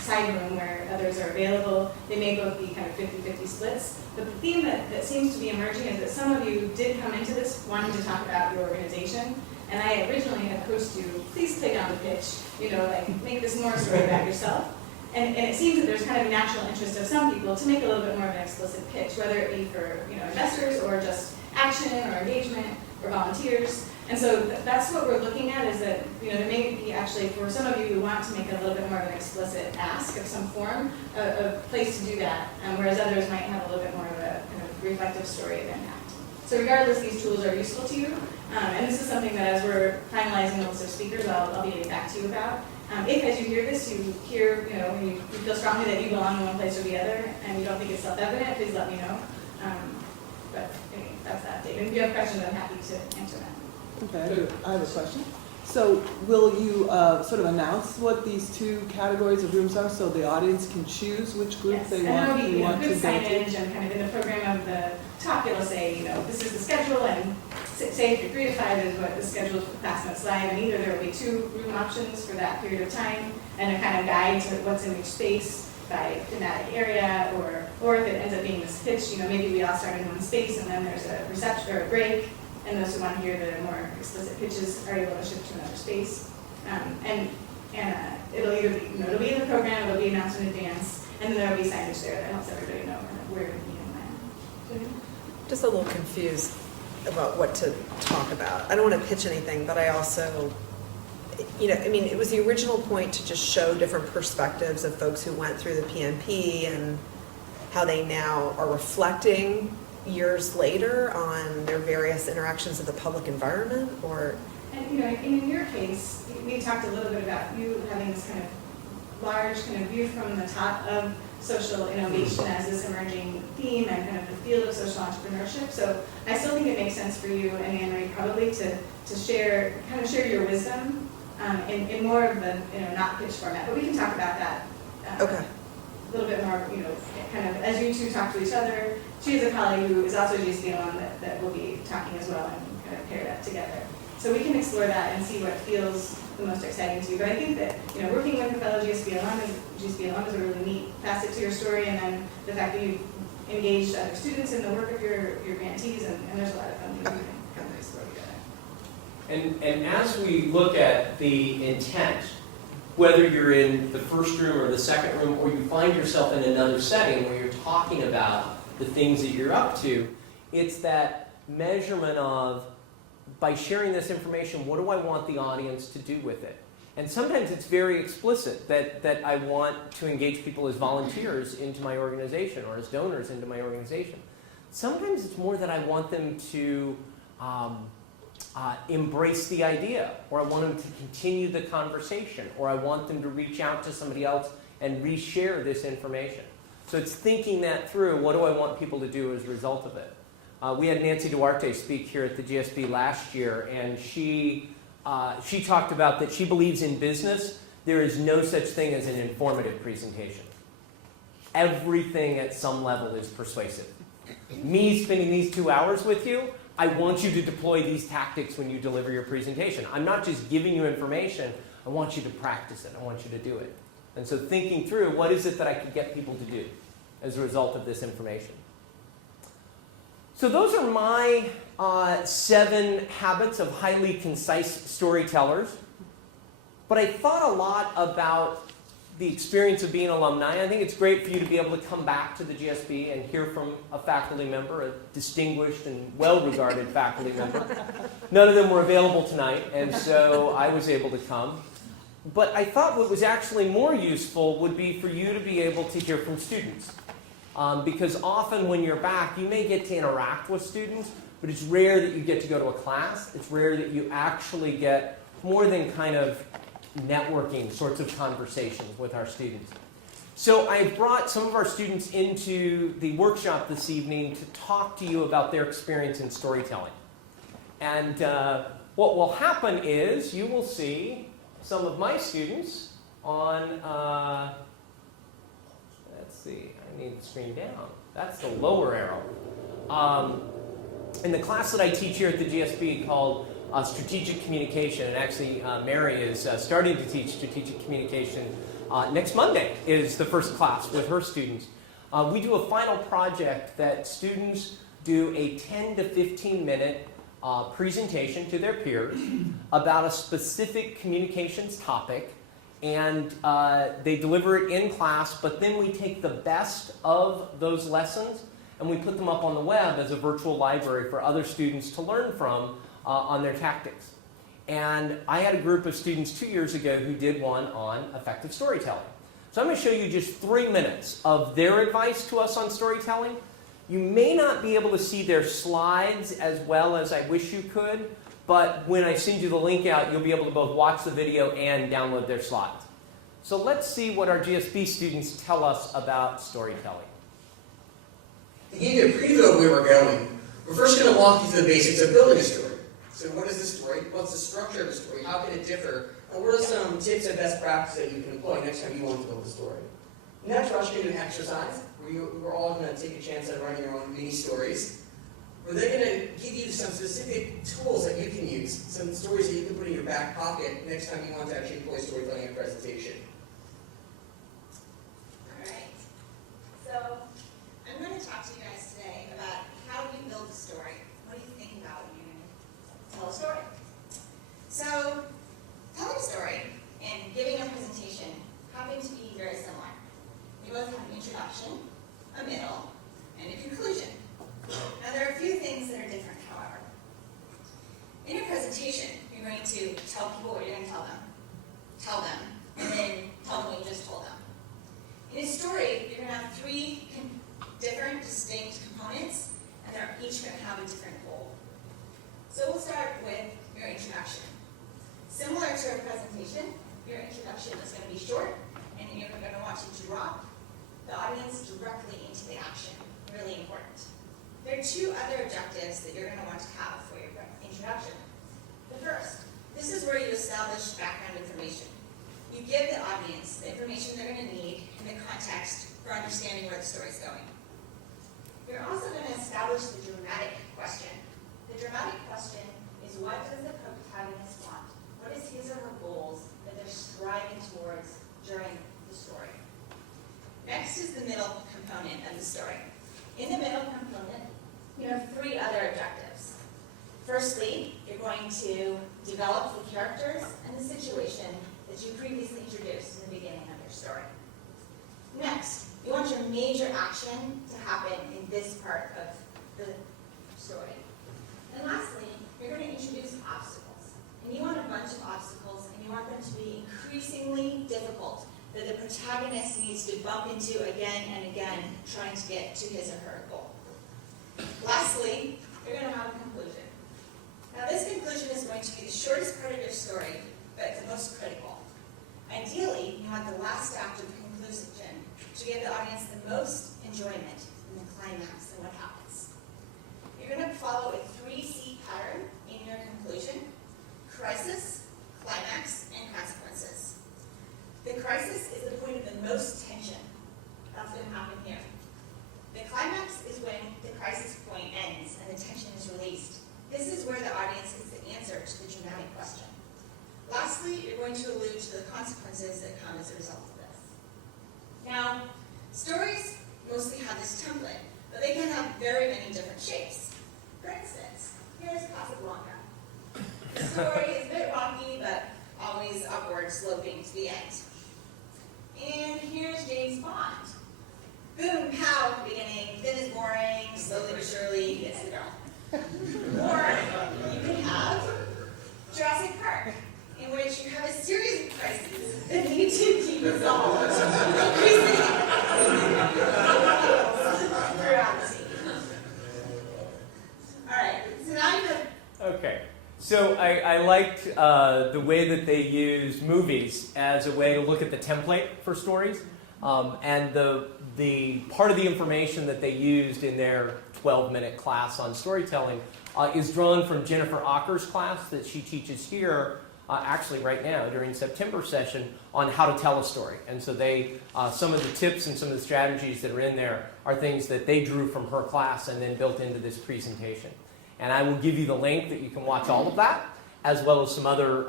side room where others are available. They may both be kind of 50-50 splits. But the theme that seems to be emerging is that some of you did come into this wanting to talk about your organization, and I originally had coached you, please play down the pitch, make this more a story about yourself. And it seems that there's kind of a natural interest of some people to make a little bit more of an explicit pitch, whether it be for investors or just action or engagement or volunteers. And so that's what we're looking at, is that, there may be actually, for some of you who want to make it a little bit more of an explicit ask of some form, a place to do that, whereas others might have a little bit more of a kind of reflective story of impact. So regardless, these tools are useful to you, and this is something that as we're finalizing the list of speakers, I'll be getting back to you about. If as you hear this, you hear, when you feel strongly that you belong in one place or the other, and you don't think it's self-evident, please let me know. But anyway, that's that update. And if you have questions, I'm happy to answer that. Okay, I have a question. So will you sort of announce what these two categories of rooms are so the audience can choose which group Yes, they and want there'll be, to go good to? signage, and kind of in the program of the top, it'll say, this is the schedule, and say if you're 3 to 5 is what the schedule is for the class notes live, and either there will be 2 room options for that period of time, and a kind of guide to what's in each space by thematic area, or if it ends up being this pitch, maybe we all start in one space, and then there's a reception or a break, and those who want to hear the more explicit pitches are able to shift to another space. It'll either be, it'll be in the program, it'll be announced in advance, and then there'll be signage there that helps everybody know kind of where to be and when. Just a little confused about what to talk about. I don't want to pitch anything, but I also, it was the original point to just show different perspectives of folks who went through the PMP and how they now are reflecting years later on their various interactions with the public environment, or? And in your case, we talked a little bit about you having this kind of large kind of view from the top of social innovation as this emerging theme and kind of the field of social entrepreneurship. So I still think it makes sense for you and Anne-Marie probably to share your wisdom in more of the not pitch format. But we can talk about that Okay. a little bit more, kind of as you two talk to each other. She is a colleague who is also a GSB alum that will be talking as well, and kind of pair that together. So we can explore that and see what feels the most exciting to you. But I think that working with a fellow GSB alum is a really neat facet to your story, and then the fact that you've engaged other students in the work of your grantees, and there's a lot of fun things we can explore together. And as we look at the intent, whether you're in the first room or the second room, or you find yourself in another setting where you're talking about the things that you're up to, it's that measurement of, by sharing this information, what do I want the audience to do with it? And sometimes it's very explicit that I want to engage people as volunteers into my organization or as donors into my organization. Sometimes it's more that I want them to embrace the idea, or I want them to continue the conversation, or I want them to reach out to somebody else and reshare this information. So it's thinking that through. What do I want people to do as a result of it? We had Nancy Duarte speak here at the GSB last year, and she talked about that she believes in business. There is no such thing as an informative presentation. Everything at some level is persuasive. Me spending these 2 hours with you, I want you to deploy these tactics when you deliver your presentation. I'm not just giving you information. I want you to practice it. I want you to do it. And so thinking through, what is it that I could get people to do as a result of this information? So those are my 7 habits of highly concise storytellers. But I thought a lot about the experience of being alumni. I think it's great for you to be able to come back to the GSB and hear from a faculty member, a distinguished and well-regarded faculty member. None of them were available tonight, and so I was able to come. But I thought what was actually more useful would be for you to be able to hear from students. Because often when you're back, you may get to interact with students, but it's rare that you get to go to a class. It's rare that you actually get more than kind of networking sorts of conversations with our students. So I brought some of our students into the workshop this evening to talk to you about their experience in storytelling. And what will happen is you will see some of my students on, let's see, I need the screen down. That's the lower arrow. In the class that I teach here at the GSB called Strategic Communication, and actually Mary is starting to teach Strategic Communication. Next Monday is the first class with her students. We do a final project that students do a 10 to 15 minute presentation to their peers about a specific communications topic, and they deliver it in class, but then we take the best of those lessons and we put them up on the web as a virtual library for other students to learn from on their tactics. And I had a group of students 2 years ago who did one on effective storytelling. So I'm going to show you just 3 minutes of their advice to us on storytelling. You may not be able to see their slides as well as I wish you could, but when I send you the link out, you'll be able to both watch the video and download their slides. So let's see what our GSB students tell us about storytelling. To give you a preview of where we're going, we're first going to walk you through the basics of building a story. So what is the story? What's the structure of the story? How can it differ? And what are some tips and best practices that you can employ next time you want to build a story? Next, we're also going to do an exercise where we're all going to take a chance at writing our own mini stories. We're then going to give you some specific tools that you can use, some stories that you can put in your back pocket next time you want to actually employ storytelling in a presentation. Alright, so I'm going to talk to you guys today about how do you build a story. What do you think about when you're going to tell a story? So, telling a story and giving a presentation happen to be very similar. You both have an introduction, a middle, and a conclusion. Now there are a few things that are different, however. In your presentation, you're going to tell people what you're going to tell them, and then tell them what you just told them. In a story, you're going to have 3 different distinct components, and they're each going to have a different goal. So we'll start with your introduction. Similar to a presentation, your introduction is going to be short, and you're going to want to drop the audience directly into the action. Really important. There are 2 other objectives that you're going to want to have for your introduction. The first, this is where you establish background information. You give the audience the information they're going to need in the context for understanding where the story is going. You're also going to establish the dramatic question. The dramatic question is, what does the protagonist want? What is his or her goals that they're striving towards during the story? Next is the middle component of the story. In the middle component, you have 3 other objectives. Firstly, you're going to develop the characters and the situation that you previously introduced in the beginning of your story. Next, you want your major action to happen in this part of the story. And lastly, you're going to introduce obstacles. And you want a bunch of obstacles, and you want them to be increasingly difficult, that the protagonist needs to bump into again and again, trying to get to his or her goal. Lastly, you're going to have a conclusion. Now this conclusion is going to be the shortest part of your story, but the most critical. Ideally, you want the last act of the conclusion to give the audience the most enjoyment in the climax and what happens. You're going to follow a 3C pattern in your conclusion: crisis, climax, and consequences. The crisis is the point of the most tension. That's going to happen here. The climax is when the crisis point ends and the tension is released. This is where the audience gets the answer to the dramatic question. Lastly, you're going to allude to the consequences that come as a result of this. Now, stories mostly have this template, but they can have very many different shapes. For instance, here's Casablanca. The story is a bit rocky, but always upward sloping to the end. And here's James Bond. Boom, pow at the beginning, then is boring, slowly but surely he gets the girl. Or you could have Jurassic Park, in which you have a series of crises that need to be resolved increasingly throughout the scene. Alright, so now you have... Okay. So I liked the way that they use movies as a way to look at the template for stories. And the part of the information that they used in their 12-minute class on storytelling is drawn from Jennifer Ocker's class that she teaches here, actually right now during September session, on how to tell a story. And so they, some of the tips and some of the strategies that are in there are things that they drew from her class and then built into this presentation. And I will give you the link that you can watch all of that, as well as some other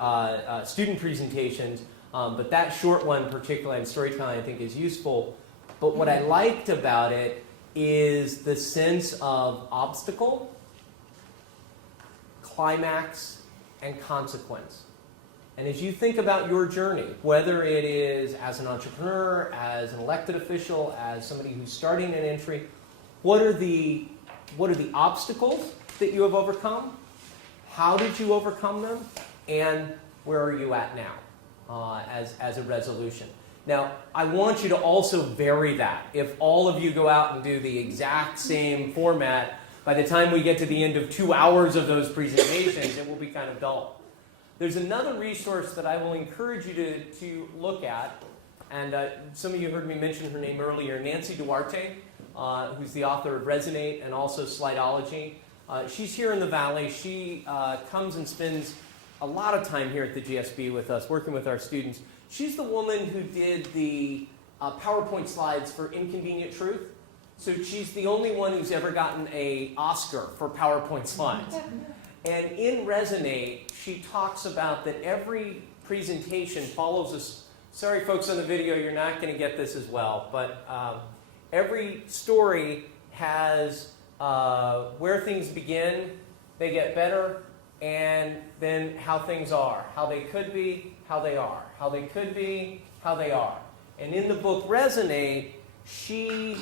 student presentations. But that short one, particularly in storytelling, I think is useful. But what I liked about it is the sense of obstacle, climax, and consequence. And as you think about your journey, whether it is as an entrepreneur, as an elected official, as somebody who's starting an entry, What are the obstacles that you have overcome? How did you overcome them? And where are you at now as a resolution? Now, I want you to also vary that. If all of you go out and do the exact same format, by the time we get to the end of 2 hours of those presentations, it will be kind of dull. There's another resource that I will encourage you to look at, and some of you heard me mention her name earlier, Nancy Duarte, who's the author of Resonate and also Slidology. She's here in the Valley. She comes and spends a lot of time here at the GSB with us, working with our students. She's the woman who did the PowerPoint slides for Inconvenient Truth. So she's the only one who's ever gotten an Oscar for PowerPoint slides. And in Resonate, she talks about that every presentation follows a... Sorry, folks on the video, you're not going to get this as well, but every story has where things begin, they get better, and then how things are, how they could be, how they are, how they could be, how they are. And in the book Resonate, she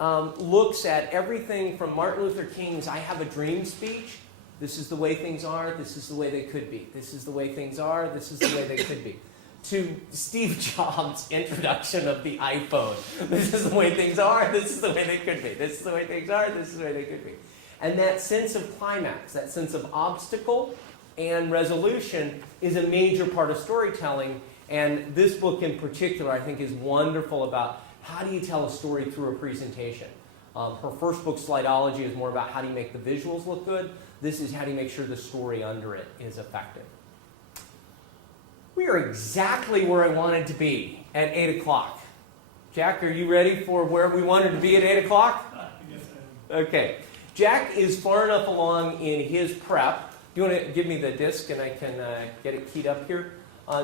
looks at everything from Martin Luther King's I Have a Dream speech. This is the way things are, this is the way they could be. This is the way things are, this is the way they could be. To Steve Jobs' introduction of the iPhone. This is the way things are, this is the way they could be. This is the way things are, this is the way they could be. And that sense of climax, that sense of obstacle and resolution is a major part of storytelling. And this book in particular, I think, is wonderful about how do you tell a story through a presentation. Her first book, Slidology, is more about how do you make the visuals look good. This is how do you make sure the story under it is effective. We are exactly where I wanted to be at 8 o'clock. Jack, are you ready for where we wanted to be at 8 o'clock? Okay. Jack is far enough along in his prep. Do you want to give me the disc and I can get it keyed up here?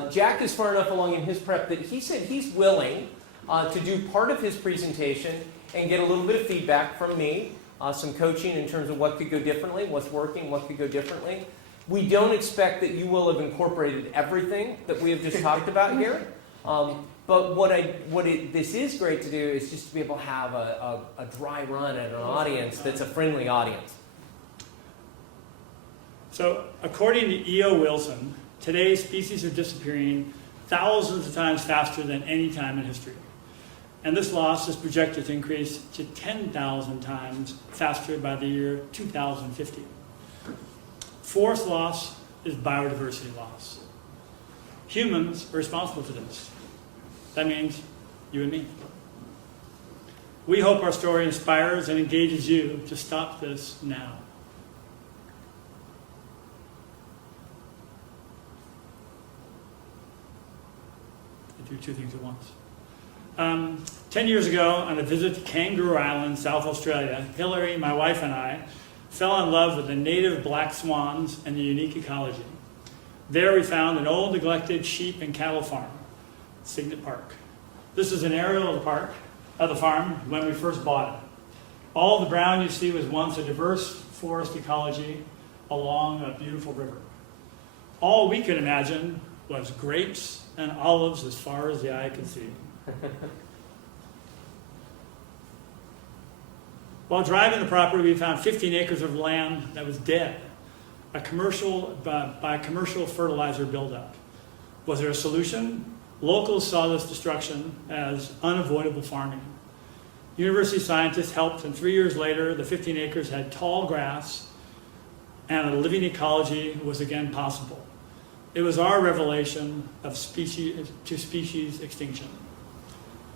Jack is far enough along in his prep that he said he's willing to do part of his presentation and get a little bit of feedback from me, some coaching in terms of what could go differently, what's working, what could go differently. We don't expect that you will have incorporated everything that we have just talked about here. But this is great to do is just to be able to have a dry run at an audience that's a friendly audience. So, according to E.O. Wilson, today species are disappearing thousands of times faster than any time in history. And this loss is projected to increase to 10,000 times faster by the year 2050. Fourth loss is biodiversity loss. Humans are responsible for this. That means you and me. We hope our story inspires and engages you to stop this now. I do two things at once. 10 years ago, on a visit to Kangaroo Island, South Australia, Hillary, my wife, and I fell in love with the native black swans and the unique ecology. There we found an old neglected sheep and cattle farm, Cygnet Park. This is an aerial of the farm when we first bought it. All the brown you see was once a diverse forest ecology along a beautiful river. All we could imagine was grapes and olives as far as the eye could see. While driving the property, we found 15 acres of land that was dead, by commercial fertilizer buildup. Was there a solution? Locals saw this destruction as unavoidable farming. University scientists helped, and 3 years later, the 15 acres had tall grass, and a living ecology was again possible. It was our revelation of species extinction.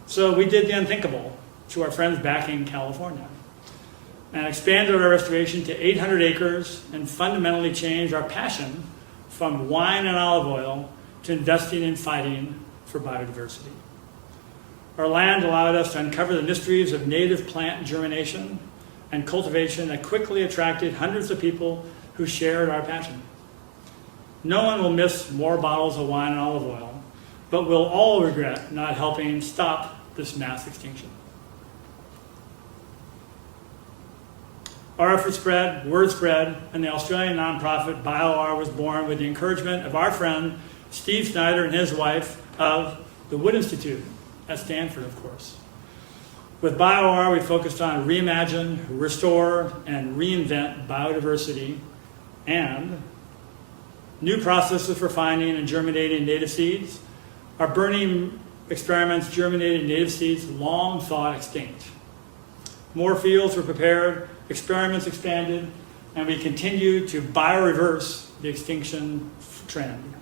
So we did the unthinkable to our friends back in California and expanded our restoration to 800 acres and fundamentally changed our passion from wine and olive oil to investing in fighting for biodiversity. Our land allowed us to uncover the mysteries of native plant germination and cultivation that quickly attracted hundreds of people who shared our passion. No one will miss more bottles of wine and olive oil, but we'll all regret not helping stop this mass extinction. Our efforts spread, word spread, and the Australian nonprofit BioR was born with the encouragement of our friend Steve Snyder and his wife of the Wood Institute at Stanford, of course. With BioR, we focused on reimagine, restore, and reinvent biodiversity and new processes for finding and germinating native seeds. Our burning experiments germinated native seeds long thought extinct. More fields were prepared, experiments expanded, and we continue to bioreverse the extinction trend.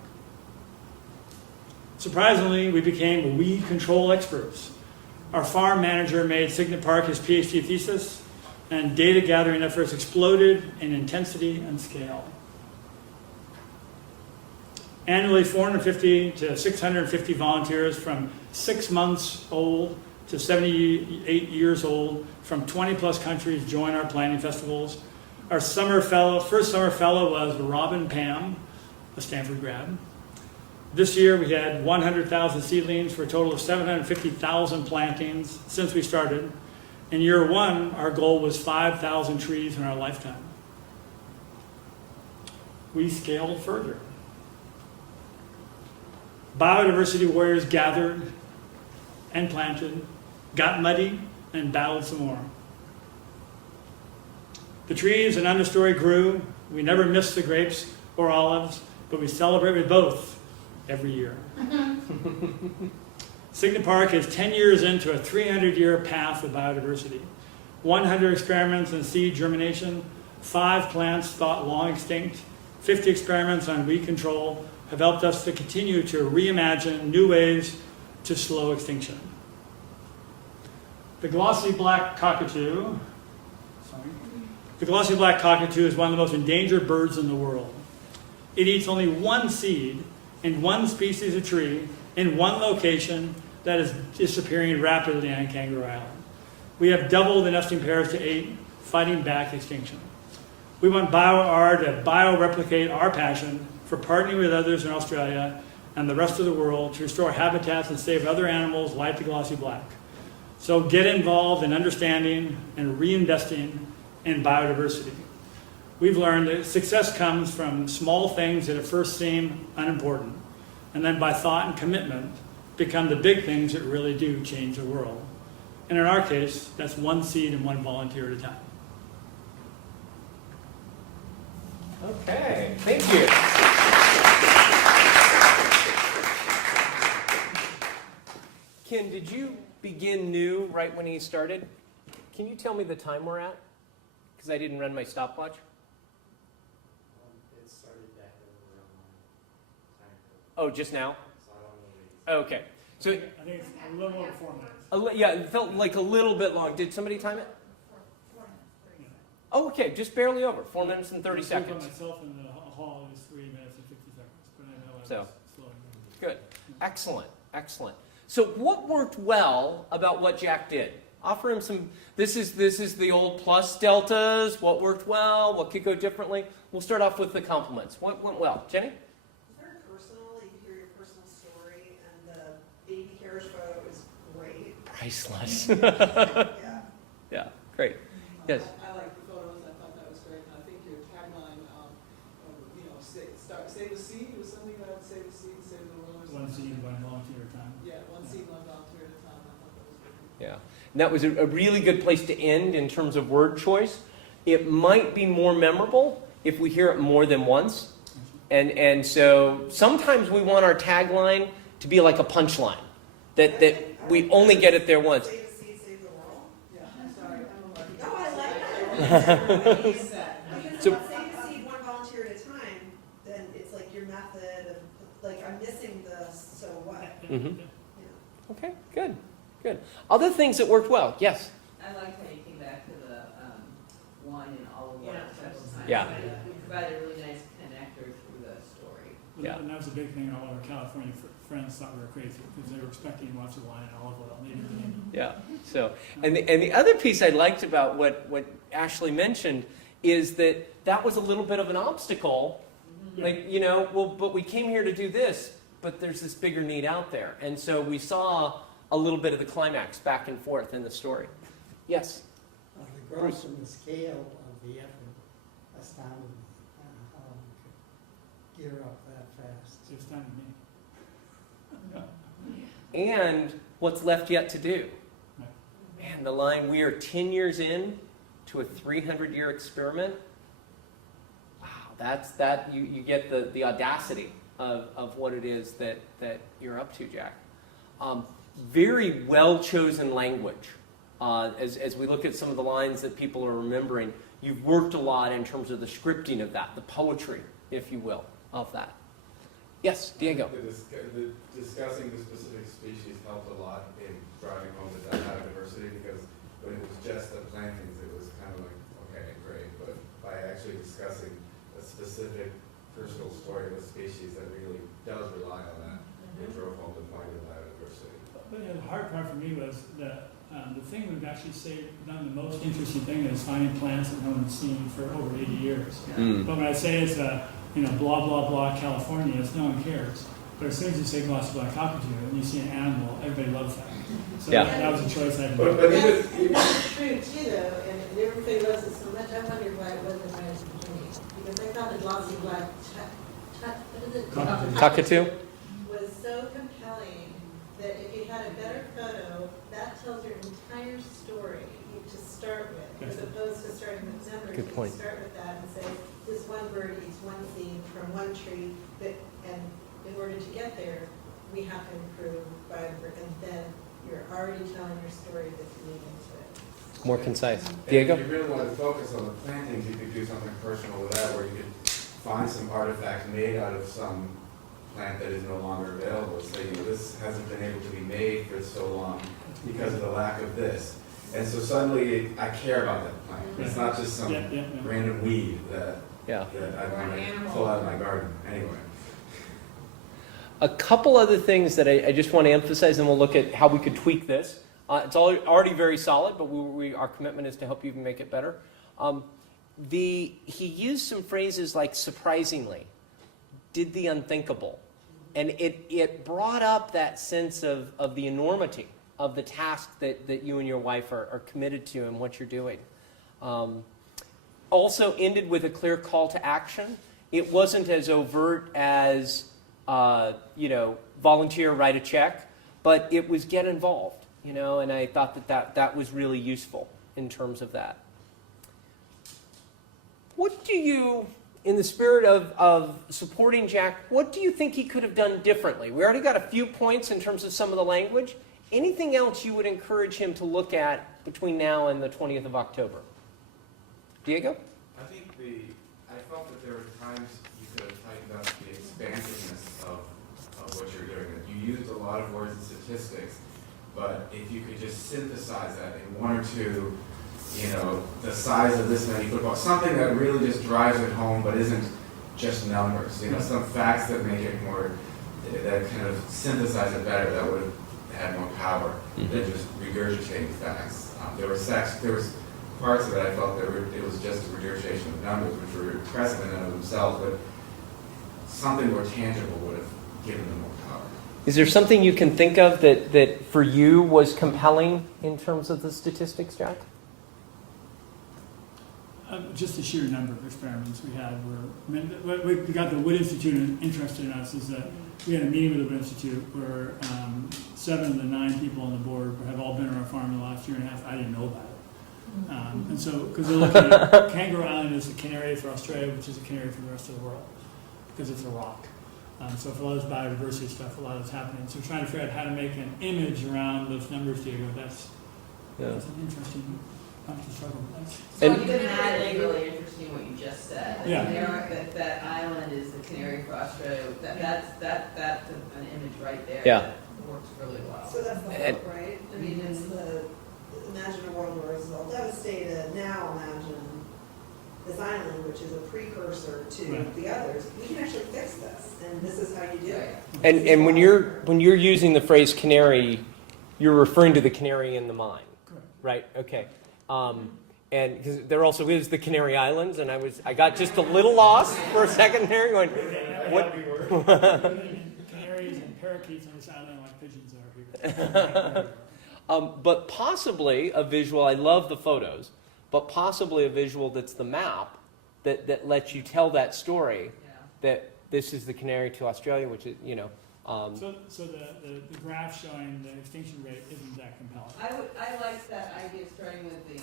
Surprisingly, we became weed control experts. Our farm manager made Signet Park his PhD thesis, and data gathering efforts exploded in intensity and scale. Annually, 450 to 650 volunteers from 6 months old to 78 years old from 20 plus countries join our planting festivals. Our first summer fellow was Robin Pam, a Stanford grad. This year we had 100,000 seedlings for a total of 750,000 plantings since we started. In year one, our goal was 5,000 trees in our lifetime. We scaled further. Biodiversity warriors gathered and planted, got muddy, and battled some more. The trees and understory grew. We never missed the grapes or olives, but we celebrated both every year. Signet Park is 10 years into a 300-year path of biodiversity. 100 experiments in seed germination, 5 plants thought long extinct, 50 experiments on weed control have helped us to continue to reimagine new ways to slow extinction. The glossy black cockatoo is one of the most endangered birds in the world. It eats only one seed in one species of tree in one location that is disappearing rapidly on Kangaroo Island. We have doubled the nesting pairs to 8, fighting back extinction. We want BioR to bioreplicate our passion for partnering with others in Australia and the rest of the world to restore habitats and save other animals like the glossy black. So get involved in understanding and reinvesting in biodiversity. We've learned that success comes from small things that at first seem unimportant, and then by thought and commitment become the big things that really do change the world. And in our case, that's one seed and one volunteer at a time. Okay, thank you. Ken, did you begin new right when he started? Can you tell me the time we're at? Because I didn't run my stopwatch. It started back over on my time code. Oh, just now? So I don't know. Okay. So I think it's a little over 4 minutes. yeah, it felt like a little bit long. Did somebody time it? Oh, okay, just barely over. 4 minutes and 30 seconds. Myself in the hall, it was 3 minutes and 50 seconds, but I know I was So, slow. good. Excellent, excellent. So what worked well about what Jack did? Offer him some, this is the old plus deltas, what worked well, what could go differently. We'll start off with the compliments. What went well? Jenny? It's very personal. You can hear your personal story, and the baby carriage photo is great. Priceless. Yeah. Yeah, great. Yes. I like the photos. I thought that was great. And I think your tagline, save the seed was something about save the seed, save the world. Or One something. seed, one volunteer at a time. Yeah, one seed, one volunteer at a time. I thought that was good. Yeah. And that was a really good place to end in terms of word choice. It might be more memorable if we hear it more than once. And so sometimes we want our tagline to be like a punchline, that we only get it there once. Save the seed, save the world. Yeah, I'm sorry. I'm a lucky. No, I like that. Because So- if save the seed, one volunteer at a time, then it's like your method of, like, I'm missing the so what. Mm-hmm. Yeah. Okay, good, good. Other things that worked well, yes? I liked how you came back to the wine and olive oil several times. Yeah. We provided a really nice connector through the story. Yeah. And that was a big thing. All of our California friends thought we were crazy because they were expecting lots of wine and olive oil. And they didn't. Yeah. So, and the other piece I liked about what Ashley mentioned is that was a little bit of an obstacle. Like, but we came here to do this, but there's this bigger need out there. And so we saw a little bit of the climax back and forth in the story. Yes? The growth and the scale of the effort astounded me, how we could gear up that fast. It astounded me. And what's left yet to do? Man, And the line, "We are 10 years in to a 300-year experiment." Wow, you get the audacity of what it is that you're up to, Jack. Very well chosen language. As we look at some of the lines that people are remembering, you've worked a lot in terms of the scripting of that, the poetry, if you will, of that. Yes, Diego. Discussing the specific species helped a lot in driving home the biodiversity, because when it was just the plantings, it was kind of like, okay, great, but by actually discussing a specific personal story of a species that really does rely on that, it drove home the point of biodiversity. But yeah, the hard part for me was that the thing we've actually done the most interesting thing is finding plants that no one's seen for over 80 years. Mm. But when I say it's blah, blah, blah, California, no one cares. But as soon as you say glossy black cockatoo and you see an animal, everybody loves that. So that was a choice I made. That's true too, though, and everybody loves it so much. I wondered why it wasn't right at the beginning, because I thought the glossy black Cockatoo? was so compelling that if you had a better photo, that tells your entire story to start with, as opposed to starting with numbers. Good point. You start with that and say, this one bird eats one seed from one tree, and in order to get there, we have to improve biodiversity, and then you're already telling your story that you lead into it. More concise. And Diego? if you really want to focus on the plantings, you could do something personal with that, where you could find some artifact made out of some plant that is no longer available. Say, this hasn't been able to be made for so long because of the lack of this. And so suddenly I care about that plant. It's not just some random weed that I want to pull out of my garden. Anyway. A couple other things that I just want to emphasize, and we'll look at how we could tweak this. It's already very solid, but our commitment is to help you even make it better. He used some phrases like "surprisingly," "did the unthinkable," and it brought up that sense of the enormity of the task that you and your wife are committed to and what you're doing. Also ended with a clear call to action. It wasn't as overt as volunteer, write a check, but it was get involved, and I thought that was really useful in terms of that. What do you, in the spirit of supporting Jack, what do you think he could have done differently? We already got a few points in terms of some of the language. Anything else you would encourage him to look at between now and the 20th of October? Diego? I felt that there were times you could have tightened up the expansiveness of what you're doing. You used a lot of words and statistics, but if you could just synthesize that in one or two, the size of this many footballs, something that really just drives it home, but isn't just numbers. Some facts that make it more, that kind of synthesize it better. That would have had more power than just regurgitating facts. There was parts of it I felt it was just a regurgitation of numbers, which were impressive in and of themselves, but something more tangible would have given them more power. Is there something you can think of that for you was compelling in terms of the statistics, Jack? Just the sheer number of experiments we had what we got the Wood Institute interested in us is that we had a meeting with the Wood Institute where 7 of the 9 people on the board have all been on our farm in the last year and a half. I didn't know about it. And so, because they're looking at Kangaroo Island is a canary for Australia, which is a canary for the rest of the world, because it's a rock. So for a lot of this biodiversity stuff, a lot of it's happening. So we're trying to figure out how to make an image around those numbers, Diego. That's an interesting to struggle with. So you can add really interesting what you just said. Yeah. That island is the canary for Australia. That's an image right there. Yeah. That works really well. So that's the hope, right? I mean, it's imagine a world where it's all devastated. Now imagine this island, which is a precursor to the others. We can actually fix this, and this is how you do it. And when you're using the phrase canary, you're referring to the canary in the mine. Correct. Right. Okay. And because there also is the Canary Islands, and I got just a little lost for a second there, going, what? Canaries and parakeets on this island like pigeons are here. But possibly a visual. I love the photos, but possibly a visual that's the map that lets you tell that story. That this is the canary to Australia, which is So the graph showing the extinction rate isn't that compelling. I like that idea of starting with the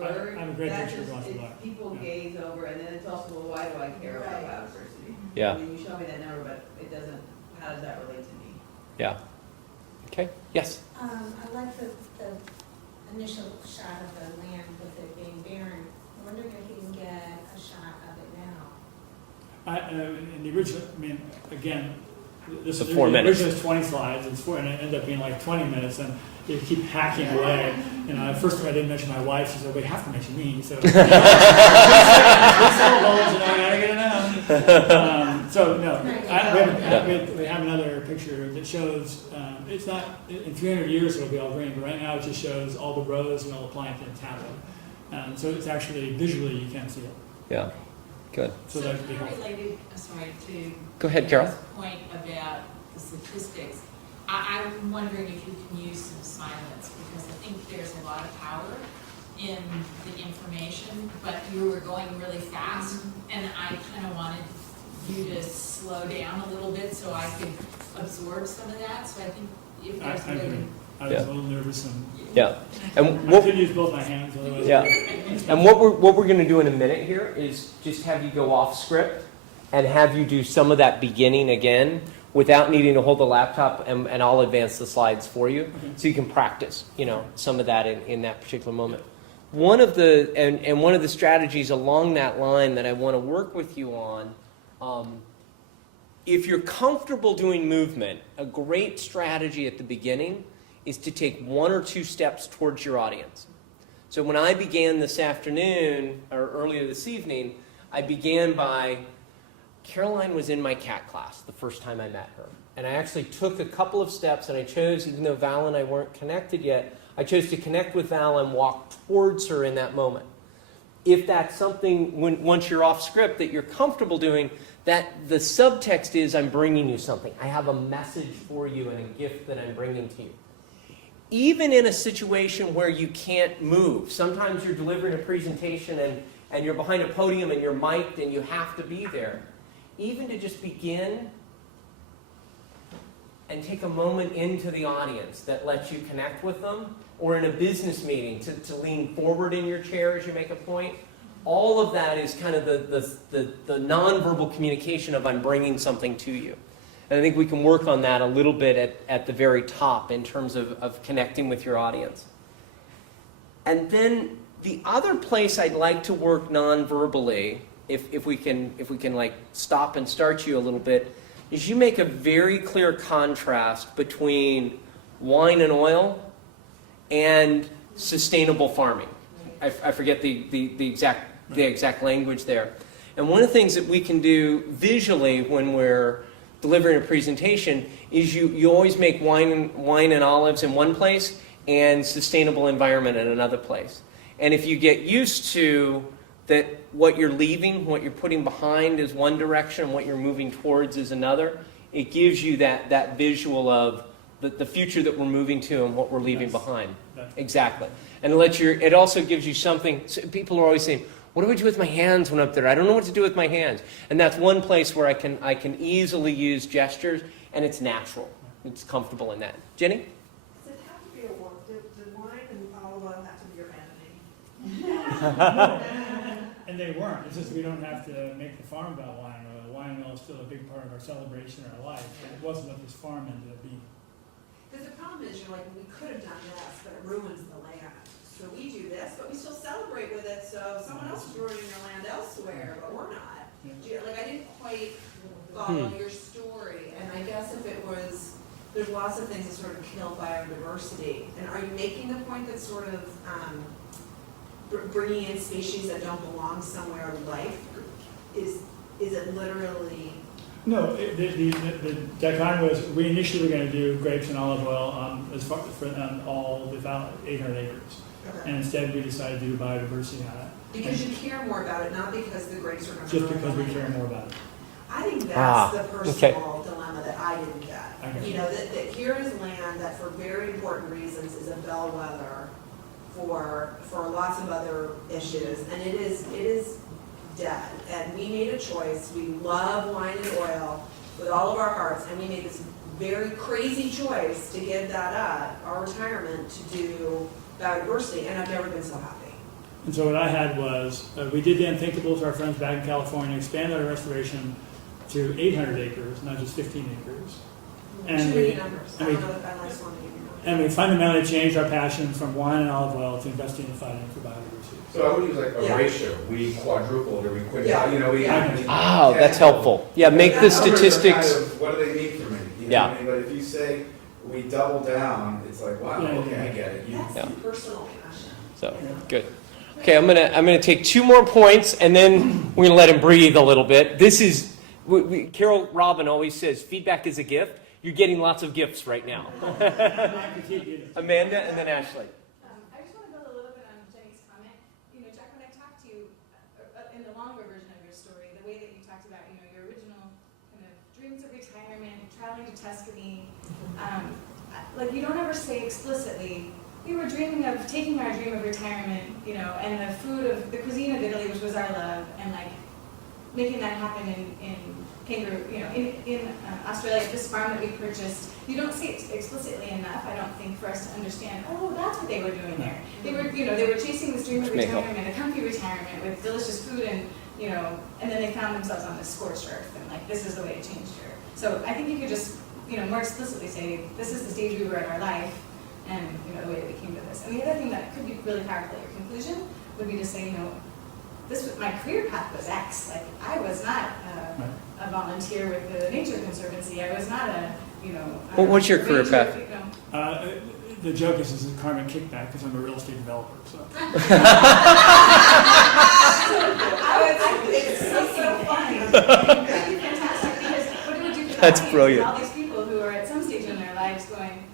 bird. I have a great That picture of just- lots of it- luck. People Yeah. gaze over, and then it's also, well, why do I care about Right. biodiversity? Yeah. I mean, you show me that number, but it doesn't, how does that relate to me? Yeah. Okay, yes? I like the initial shot of the land with it being barren. I'm wondering if you can get a shot of it now. In the original, I mean, again, this The is 4 minutes. originally 20 slides, and it ended up being like 20 minutes, and you keep hacking away. You know, at first I didn't mention my wife. She said, "We have to mention me." So, we have another picture that shows. It's not in 300 years it'll be all green, but right now it just shows all the rows and all the plantains happen. So it's actually visually you can't see it. Yeah. Good. So that'd be helpful. related, sorry, to Go ahead, Carol. Mary's point about the statistics, I'm wondering if you can use some silence, because I think there's a lot of power in the information, but you were going really fast, and I kind of wanted you to slow down a little bit so I could absorb some of that. So I think if there's a way to I was a little nervous and Yeah. And I could use both my hands. Otherwise Yeah. And what we're going to do in a minute here is just have you go off script and have you do some of that beginning again without needing to hold the laptop, and I'll advance the slides for you so you can practice, some of that in that particular moment. One of the strategies along that line that I want to work with you on, if you're comfortable doing movement, a great strategy at the beginning is to take 1 or 2 steps towards your audience. So when I began this afternoon, or earlier this evening, I began by, Caroline was in my cat class the first time I met her. And I actually took a couple of steps, and I chose, even though Val and I weren't connected yet, I chose to connect with Val and walk towards her in that moment. If that's something, once you're off script, that you're comfortable doing, that the subtext is, I'm bringing you something. I have a message for you and a gift that I'm bringing to you. Even in a situation where you can't move, sometimes you're delivering a presentation and you're behind a podium and you're mic'd and you have to be there. Even to just begin and take a moment into the audience that lets you connect with them, or in a business meeting to lean forward in your chair as you make a point, all of that is kind of the nonverbal communication of I'm bringing something to you. And I think we can work on that a little bit at the very top in terms of connecting with your audience. And then the other place I'd like to work non-verbally, if we can like stop and start you a little bit, is you make a very clear contrast between wine and oil and sustainable farming. I forget the exact language there. And one of the things that we can do visually when we're delivering a presentation is you always make wine and olives in one place and sustainable environment in another place. And if you get used to that, what you're leaving, what you're putting behind is one direction, and what you're moving towards is another, it gives you that visual of the future that we're moving to and what we're leaving behind. Exactly. And it also gives you something. So people are always saying, what do I do with my hands when I'm up there? I don't know what to do with my hands. And that's one place where I can easily use gestures, and it's natural. It's comfortable in that. Jenny? Does it have to be did wine and olive oil have to be your vanity? And they weren't. It's just we don't have to make the farm about wine and oil. Wine and oil is still a big part of our celebration and our life. And it wasn't what this farm ended up being. Because the problem is, we could have done this, but it ruins the land. So we do this, but we still celebrate with it, so someone else is ruining their land elsewhere, but we're not. I didn't quite follow your story, and I guess if it was, there's lots of things that sort of kill biodiversity. And are you making the point that sort of bringing in species that don't belong somewhere life, is it literally? No, the dichotomy was we initially were going to do grapes and olive oil as far for all without 800 acres. Okay. And instead we decided to do biodiversity on it. Because you care more about it, not because the grapes are going to Just because we care more about it. I think that's the personal okay. dilemma that I didn't get. Okay. That here is land that for very important reasons is a bellwether for lots of other issues, and it is dead. And we made a choice. We love wine and oil, with all of our hearts, and we made this very crazy choice to give that up, our retirement, to do biodiversity, and I've never been so happy. And so what I had was, we did the unthinkable to our friends back in California, expanded our restoration to 800 acres, not just 15 acres. And Too we, many numbers. I don't know if I like so many numbers. and we fundamentally changed our passion from wine and olive oil to investing in fighting for biodiversity. So I would use like a Yeah. ratio. We quadrupled or we quintupled. Yeah. You know, we. Yeah. Oh, that's helpful. Yeah, make the Numbers are statistics. kind of, what do they mean for me? You know Yeah. what I mean? But if you say we double down, it's like, wow, Yeah, okay, yeah. I get it. You, That's Yeah. personal passion. So good. Okay, I'm gonna take 2 more points, and then we're gonna let him breathe a little bit. This is Carol Robin always says, feedback is a gift. You're getting lots of gifts right now. Amanda, and then Ashley. I just want to build a little bit on Jenny's comment. You know, Jack, when I talked to you in the longer version of your story, the way that you talked about, you know, your original kind of dreams of retirement, traveling to Tuscany, like you don't ever say explicitly, we were dreaming of taking our dream of retirement, you know, and the food of the cuisine of Italy, which was our love, and like making that happen in kangaroo, you know, in Australia at this farm that we purchased. You don't see it explicitly enough, I don't think, for us to understand, oh, that's what they were doing there. They were, you know, they were chasing this dream of retirement, a comfy retirement with delicious food and, you know, and then they found themselves on this scorched earth and like, this is the way it changed here. So I think you could just, you know, more explicitly say, this is the stage we were in our life and, you know, the way that we came to this. And the other thing that could be really powerful at your conclusion would be to say, you know, this was, my career path was X. Like, I was not a volunteer with the Nature Conservancy. I was not a, you know. Well, what's your career path? You know. The joke is a karmic kickback because I'm a real estate developer. So. It's so funny. Fantastic, because what do we do for That's clients? brilliant. All these people who are at some stage in their lives going,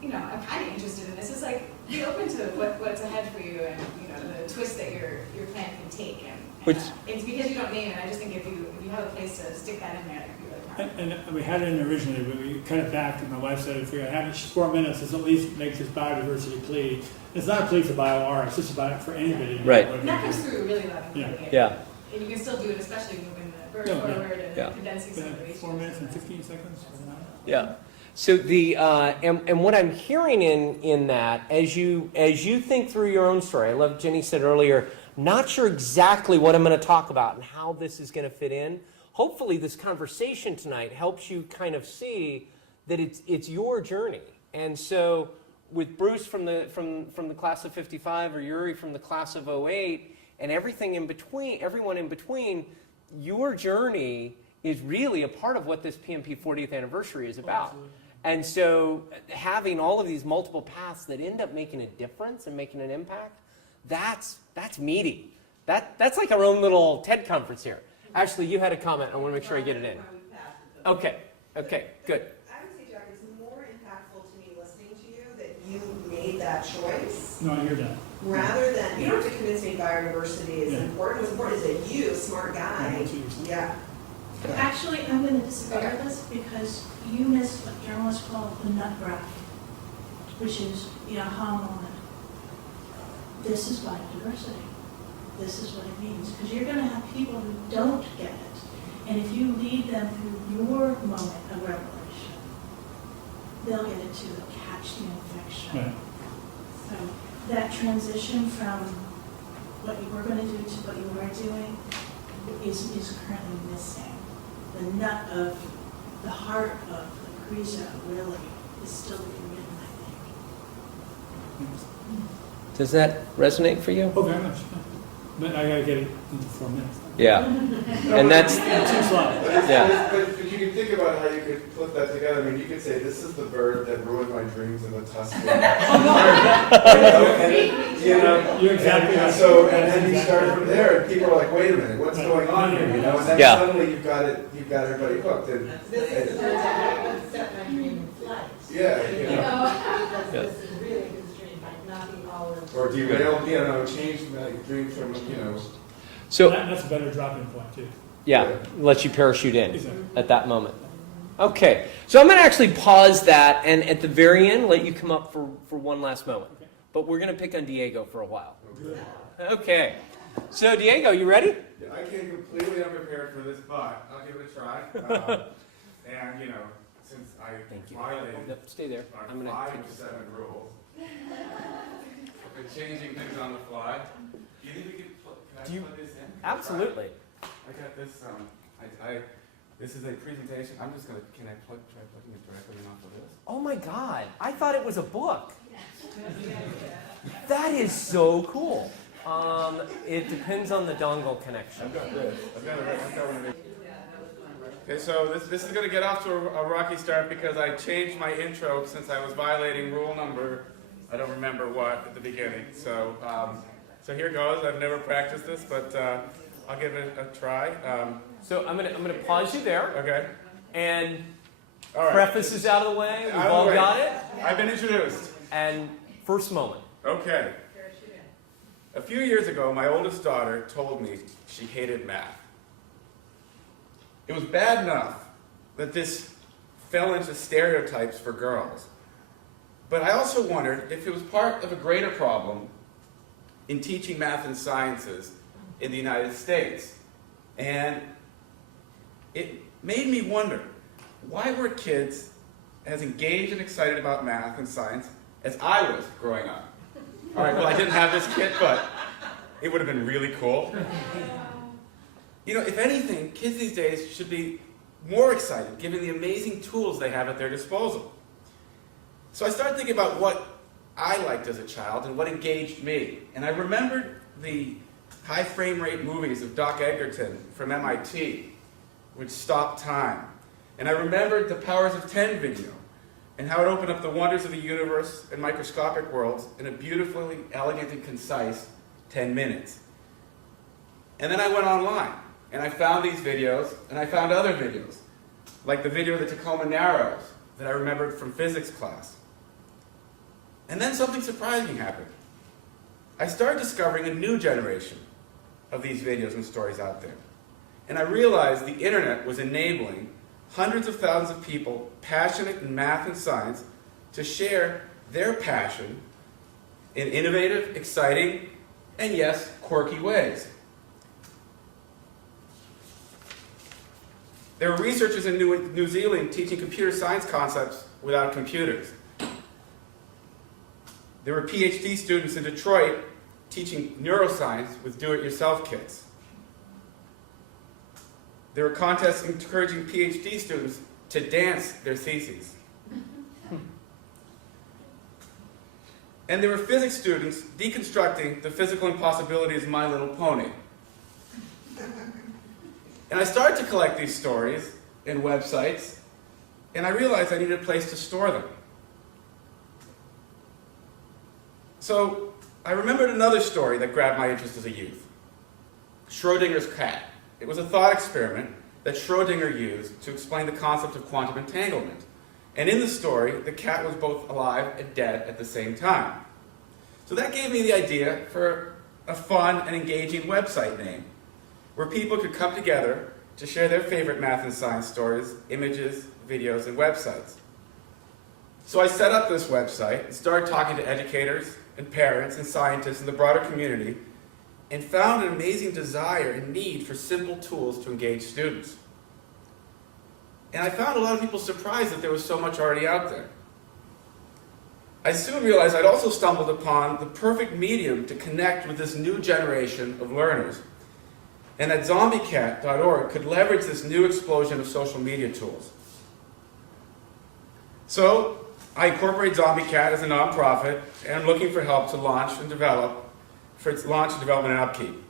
you know, I'm kind of interested in this. It's like, be open to what's ahead for you and, you know, the twist that your plan can take. And it's because you don't name it. I just think if you have a place to stick that in there, it'd be really powerful. And we had it in originally, but we cut it back, and my wife said, if we have it 4 minutes, let's at least make this biodiversity plea. It's not a plea for BioR, it's just about it for anybody. Right. And that comes through really loud and clear. Yeah. And you can still do it, especially moving the bird forward and condensing some of the 4 minutes and 15 seconds. Yeah. So the and what I'm hearing in that, as you think through your own story, I love Jenny said earlier, not sure exactly what I'm going to talk about and how this is going to fit in. Hopefully, this conversation tonight helps you kind of see that it's your journey. And so, with Bruce from the class of '55 or Yuri from the class of '08, and everything in between, everyone in between, your journey is really a part of what this PMP 40th anniversary is about. And so having all of these multiple paths that end up making a difference and making an impact, that's meaty. That's like our own little TED conference here. Ashley, you had a comment. I want to make sure I get it in. Okay, good. I would say, Jack, it's more impactful to me listening to you that you made that choice. No, I hear that. Rather than, you don't have to convince me biodiversity is Yeah. important. What's important is that you, smart guy, yeah. Actually, I'm going to disagree with this because you missed what journalists call the nut graph, which is the aha moment. This is biodiversity. This is what it means. Because you're going to have people who don't get it. And if you lead them through your moment of revelation, they'll get it too. They'll catch the infection. Right. So that transition from what you were going to do to what you were doing is currently missing. The nut of the heart of the Grisa really is still being written, I think. Does that resonate for you? Oh, very much. Yeah. But I gotta get it into 4 minutes. Yeah. And that's too slow. Yeah. But you can think about how you could put that together. I mean, you could say, this is the bird that ruined my dreams in the Tuscany. You're exactly right. So, and then you start from there, and people are like, wait a minute, what's going on here? You know, and then Yeah. suddenly you've got everybody hooked. And, This is the time I set my dream in flight. yeah, you know. Because this is really a good dream, like knocking all of. Or derail, change my dreams from, So that's a better dropping point too. yeah, lets you parachute in Exactly. at that moment. Okay, so I'm going to actually pause that and at the very end let you come up for one last moment. But we're going to pick on Diego for a while. Okay, so Diego, you ready? I came completely unprepared for this, but I'll give it a try. And, you know, since I Thank you. violated Yep, stay there. our I'm gonna 5 take of this 7 down. rules, I've been changing things on the fly. Do you think we could, can I plug this in? Absolutely. I got this, this is a presentation. I'm just gonna, can I try plugging it directly in off of this? Oh my God, I thought it was a book. That is so cool. It depends on the dongle connection. I've got this. I've got one of these. Okay, so this is going to get off to a rocky start because I changed my intro since I was violating rule number, I don't remember what, at the beginning. So so here goes. I've never practiced this, but I'll give it a try. So I'm gonna pause you there. Okay. And All right. preface is out of the way. We've Out of the all way. got it. I've been introduced. And first moment. Okay. A few years ago, my oldest daughter told me she hated math. It was bad enough that this fell into stereotypes for girls. But I also wondered if it was part of a greater problem in teaching math and sciences in the United States. And it made me wonder, why were kids as engaged and excited about math and science as I was growing up? All right, well, I didn't have this kit, but it would have been really cool. You know, if anything, kids these days should be more excited, given the amazing tools they have at their disposal. So I started thinking about what I liked as a child and what engaged me. And I remembered the high frame rate movies of Doc Egerton from MIT, which stopped time. And I remembered the Powers of 10 video and how it opened up the wonders of the universe and microscopic worlds in a beautifully elegant and concise 10 minutes. And then I went online and I found these videos and I found other videos, like the video of the Tacoma Narrows that I remembered from physics class. And then something surprising happened. I started discovering a new generation of these videos and stories out there. And I realized the internet was enabling hundreds of thousands of people passionate in math and science to share their passion in innovative, exciting, and yes, quirky ways. There were researchers in New Zealand teaching computer science concepts without computers. There were PhD students in Detroit teaching neuroscience with do-it-yourself kits. There were contests encouraging PhD students to dance their theses. And there were physics students deconstructing the physical impossibilities of My Little Pony. And I started to collect these stories and websites, and I realized I needed a place to store them. So I remembered another story that grabbed my interest as a youth. Schrodinger's cat. It was a thought experiment that Schrodinger used to explain the concept of quantum entanglement. And in the story, the cat was both alive and dead at the same time. So that gave me the idea for a fun and engaging website name, where people could come together to share their favorite math and science stories, images, videos, and websites. So I set up this website and started talking to educators and parents and scientists in the broader community, and found an amazing desire and need for simple tools to engage students. And I found a lot of people surprised that there was so much already out there. I soon realized I'd also stumbled upon the perfect medium to connect with this new generation of learners, and that zombiecat.org could leverage this new explosion of social media tools. So I incorporate ZombieCat as a nonprofit, and I'm looking for help to launch and develop, for its launch, development, and upkeep.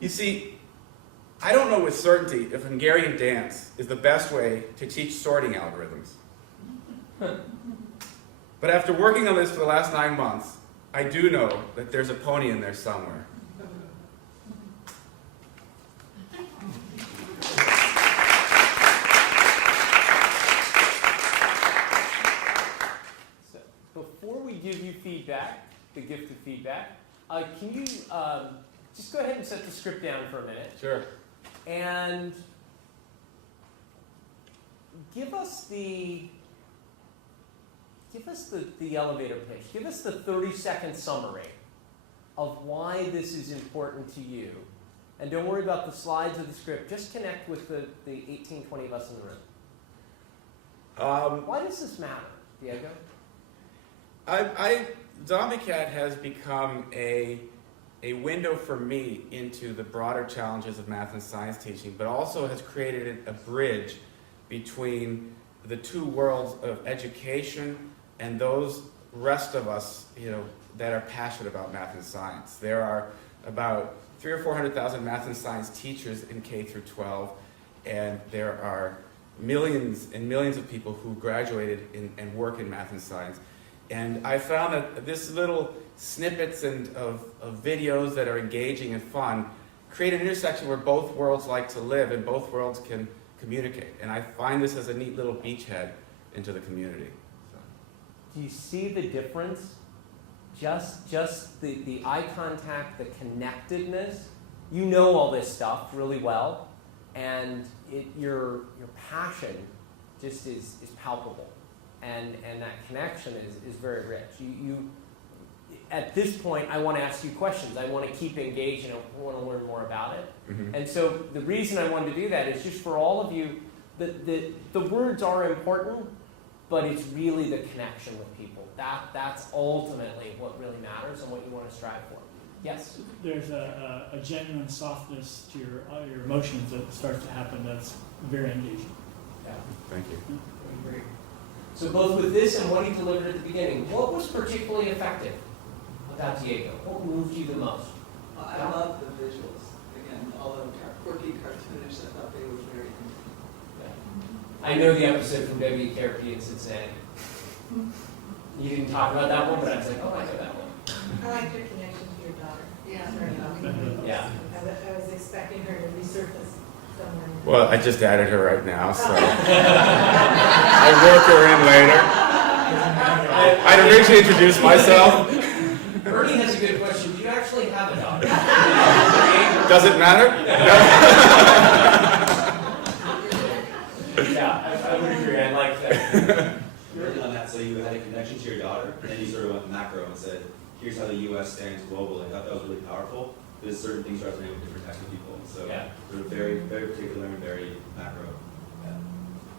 You see, I don't know with certainty if Hungarian dance is the best way to teach sorting algorithms. But after working on this for the last 9 months, I do know that there's a pony in there somewhere. So, before we give you feedback, the gift of feedback, can you just go ahead and set the script down for a minute? Sure. And give us the elevator pitch. Give us the 30-second summary of why this is important to you And don't worry about the slides or the script. Just connect with the 18, 20 of us in the room. Why does this matter, Diego? Zombie Cat has become a window for me into the broader challenges of math and science teaching, but also has created a bridge between the two worlds of education and those rest of us, that are passionate about math and science. There are about 300,000 or 400,000 math and science teachers in K through 12, and there are millions and millions of people who graduated and work in math and science. And I found that this little snippets of videos that are engaging and fun create an intersection where both worlds like to live and both worlds can communicate. And I find this as a neat little beachhead into the community. So. Do you see the difference? Just the eye contact, the connectedness. You know all this stuff really well, and your passion just is palpable, and that connection is very rich. You at this point, I want to ask you questions. I want to keep engaged, and I want to learn more about it. Mm-hmm. And so the reason I wanted to do that is just for all of you, the words are important, but it's really the connection with people. That's ultimately what really matters and what you want to strive for. Yes? There's a genuine softness to your emotions that starts to happen that's very engaging. Yeah. Thank you. Great. So both with this and what he delivered at the beginning, what was particularly effective about Diego? What moved you the most? I love the visuals. Again, although quirky, cartoonish, I thought they were very interesting. I know the episode from WKRP in Cincinnati. You didn't talk about that one, but I was like, oh, I know that one. I like your connection to your daughter. Yeah. Yeah. I was expecting her to resurface somewhere. Well, I just added her right now, so I'll work her in later. I'd originally introduced myself. Ernie has a good question. Do you actually have a daughter? Does it matter? Yeah, I would agree. I like that. Really on that, so you had a connection to your daughter, and then you sort of went macro and said, here's how the U.S. stands globally. I thought that was really powerful, because certain things resonate with different types of people. So they're very, very particular and very macro.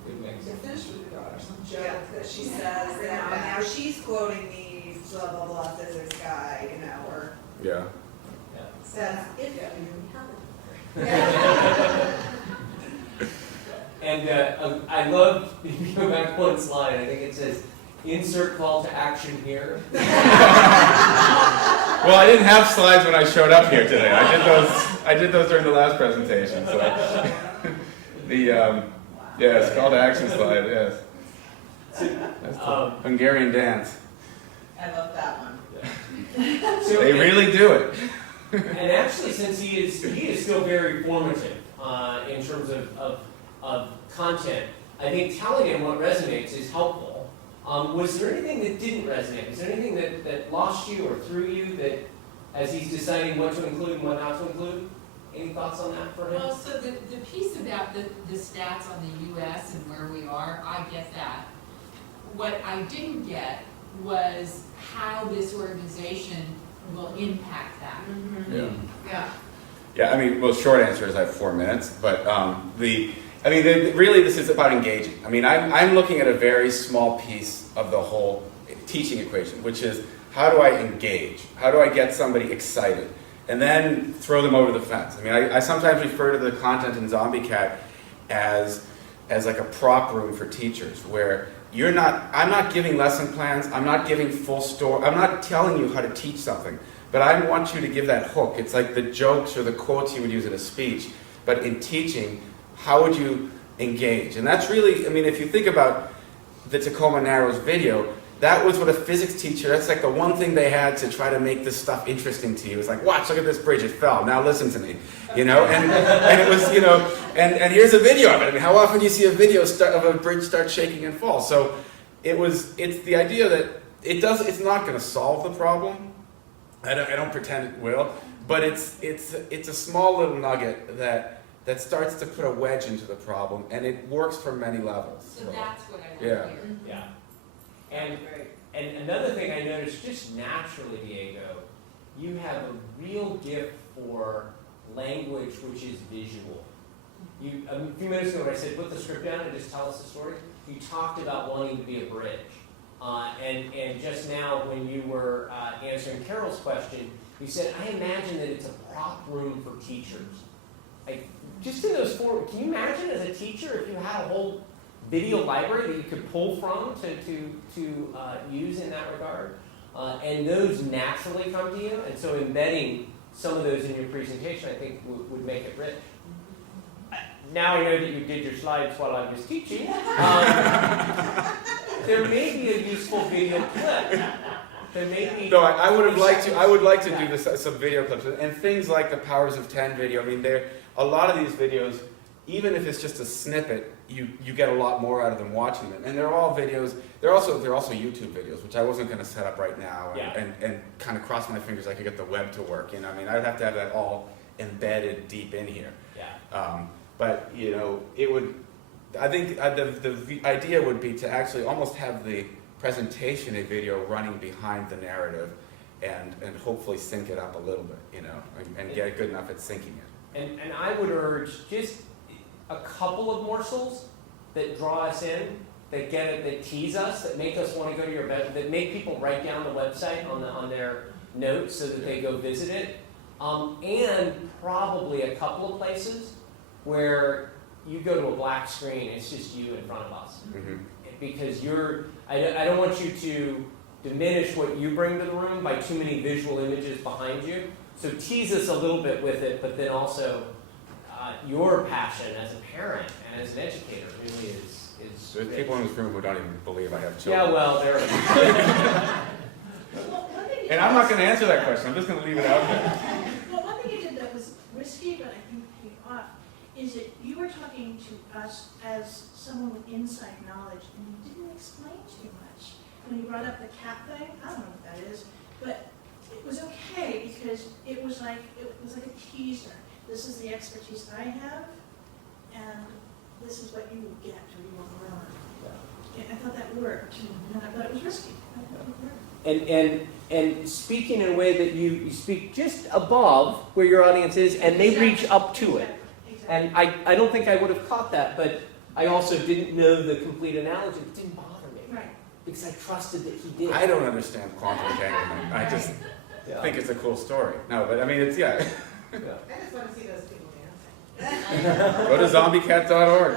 Good mix. So finish with your daughter. Some joke that she says, now she's quoting the blah, blah, blah physics guy, or. Yeah. Says, if you And I love, if you go back one slide, I think it says, insert call to action here. Well, I didn't have slides when I showed up here today. I did those during the last presentation. So yes, call to action slide. Yes, that's the Hungarian dance. I love that one. So, They really do it. And actually, since he is still very formative in terms of content, I think telling him what resonates is helpful. Was there anything that didn't resonate? Was there anything that lost you or threw you that, as he's deciding what to include and what not to include? Any thoughts on that for him? Well, so the piece about the stats on the US and where we are, I get that. What I didn't get was how this organization will impact that. Yeah. Yeah. Yeah. I mean, well, short answer is I have 4 minutes, but really this is about engaging. I mean, I'm looking at a very small piece of the whole teaching equation, which is how do I engage? How do I get somebody excited? And then throw them over the fence. I mean, I sometimes refer to the content in Zombie Cat as like a prop room for teachers, where I'm not giving lesson plans, I'm not giving full story, I'm not telling you how to teach something, but I want you to give that hook. It's like the jokes or the quotes you would use in a speech, but in teaching, how would you engage? And that's really, I mean, if you think about the Tacoma Narrows video, that was what a physics teacher, that's like the one thing they had to try to make this stuff interesting to you. It was like, watch, look at this bridge, it fell, now listen to me. And it was, and here's a video of it. I mean, how often do you see a video of a bridge start shaking and fall? So it's the idea that it's not going to solve the problem. I don't pretend it will, but it's a small little nugget that starts to put a wedge into the problem, and it works from many levels. So that's what I want to Yeah. hear. Yeah. And another thing I noticed, just naturally, Diego, you have a real gift for language which is visual. You, a few minutes ago when I said put the script down and just tell us a story, you talked about wanting to be a bridge. And just now when you were answering Carol's question, you said, I imagine that it's a prop room for teachers. Like, just in those four, can you imagine as a teacher if you had a whole video library that you could pull from to use in that regard? And those naturally come to you, and so embedding some of those in your presentation, I think, would make it rich. Now I know that you did your slides while I was teaching. There may be a useful video clip. There may be. No, I would have liked to. I would like to do this, some video clips and things like the Powers of 10 video. I mean, a lot of these videos, even if it's just a snippet, you get a lot more out of them watching them. And they're all videos. They're also YouTube videos, which I wasn't going to set up right now and kind of cross my fingers I could get the web to work. You know, I mean, I'd have to have that all embedded deep in here. Yeah. But you know, it would. I think the idea would be to actually almost have the presentation a video running behind the narrative, and hopefully sync it up a little bit, you know, and get it good enough at syncing it. And I would urge just a couple of morsels that draw us in, that get it, that tease us, that make us want to go to your bed, that make people write down the website on their notes so that they go visit it, and probably a couple of places where you go to a black screen, it's just you in front of us. Mm-hmm. Because I don't want you to diminish what you bring to the room by too many visual images behind you. So tease us a little bit with it, but then also your passion as a parent and as an educator really is There's people in this room who don't even believe I have children. Yeah, well, there. And I'm not going to answer that question. I'm just going to leave it out there. Well, one thing you did that was risky, but I think paid off, is that you were talking to us as someone with inside knowledge, and you didn't explain too much. When you brought up the cat thing, I don't know what that is, but it was okay because it was like a teaser. This is the expertise I have, and this is what you will get or you will learn. Yeah, I thought that worked, but it was risky. I thought it worked. And speaking in a way that you speak just above where your audience is, and they reach up to it. And I don't think I would have caught that, but I also didn't know the complete analogy. It didn't bother me. Right. Because I trusted that he did. I don't understand quantum entanglement. I just think it's a cool story. No, but I mean, it's, yeah. I just want to see those people dancing. Go to zombiecat.org.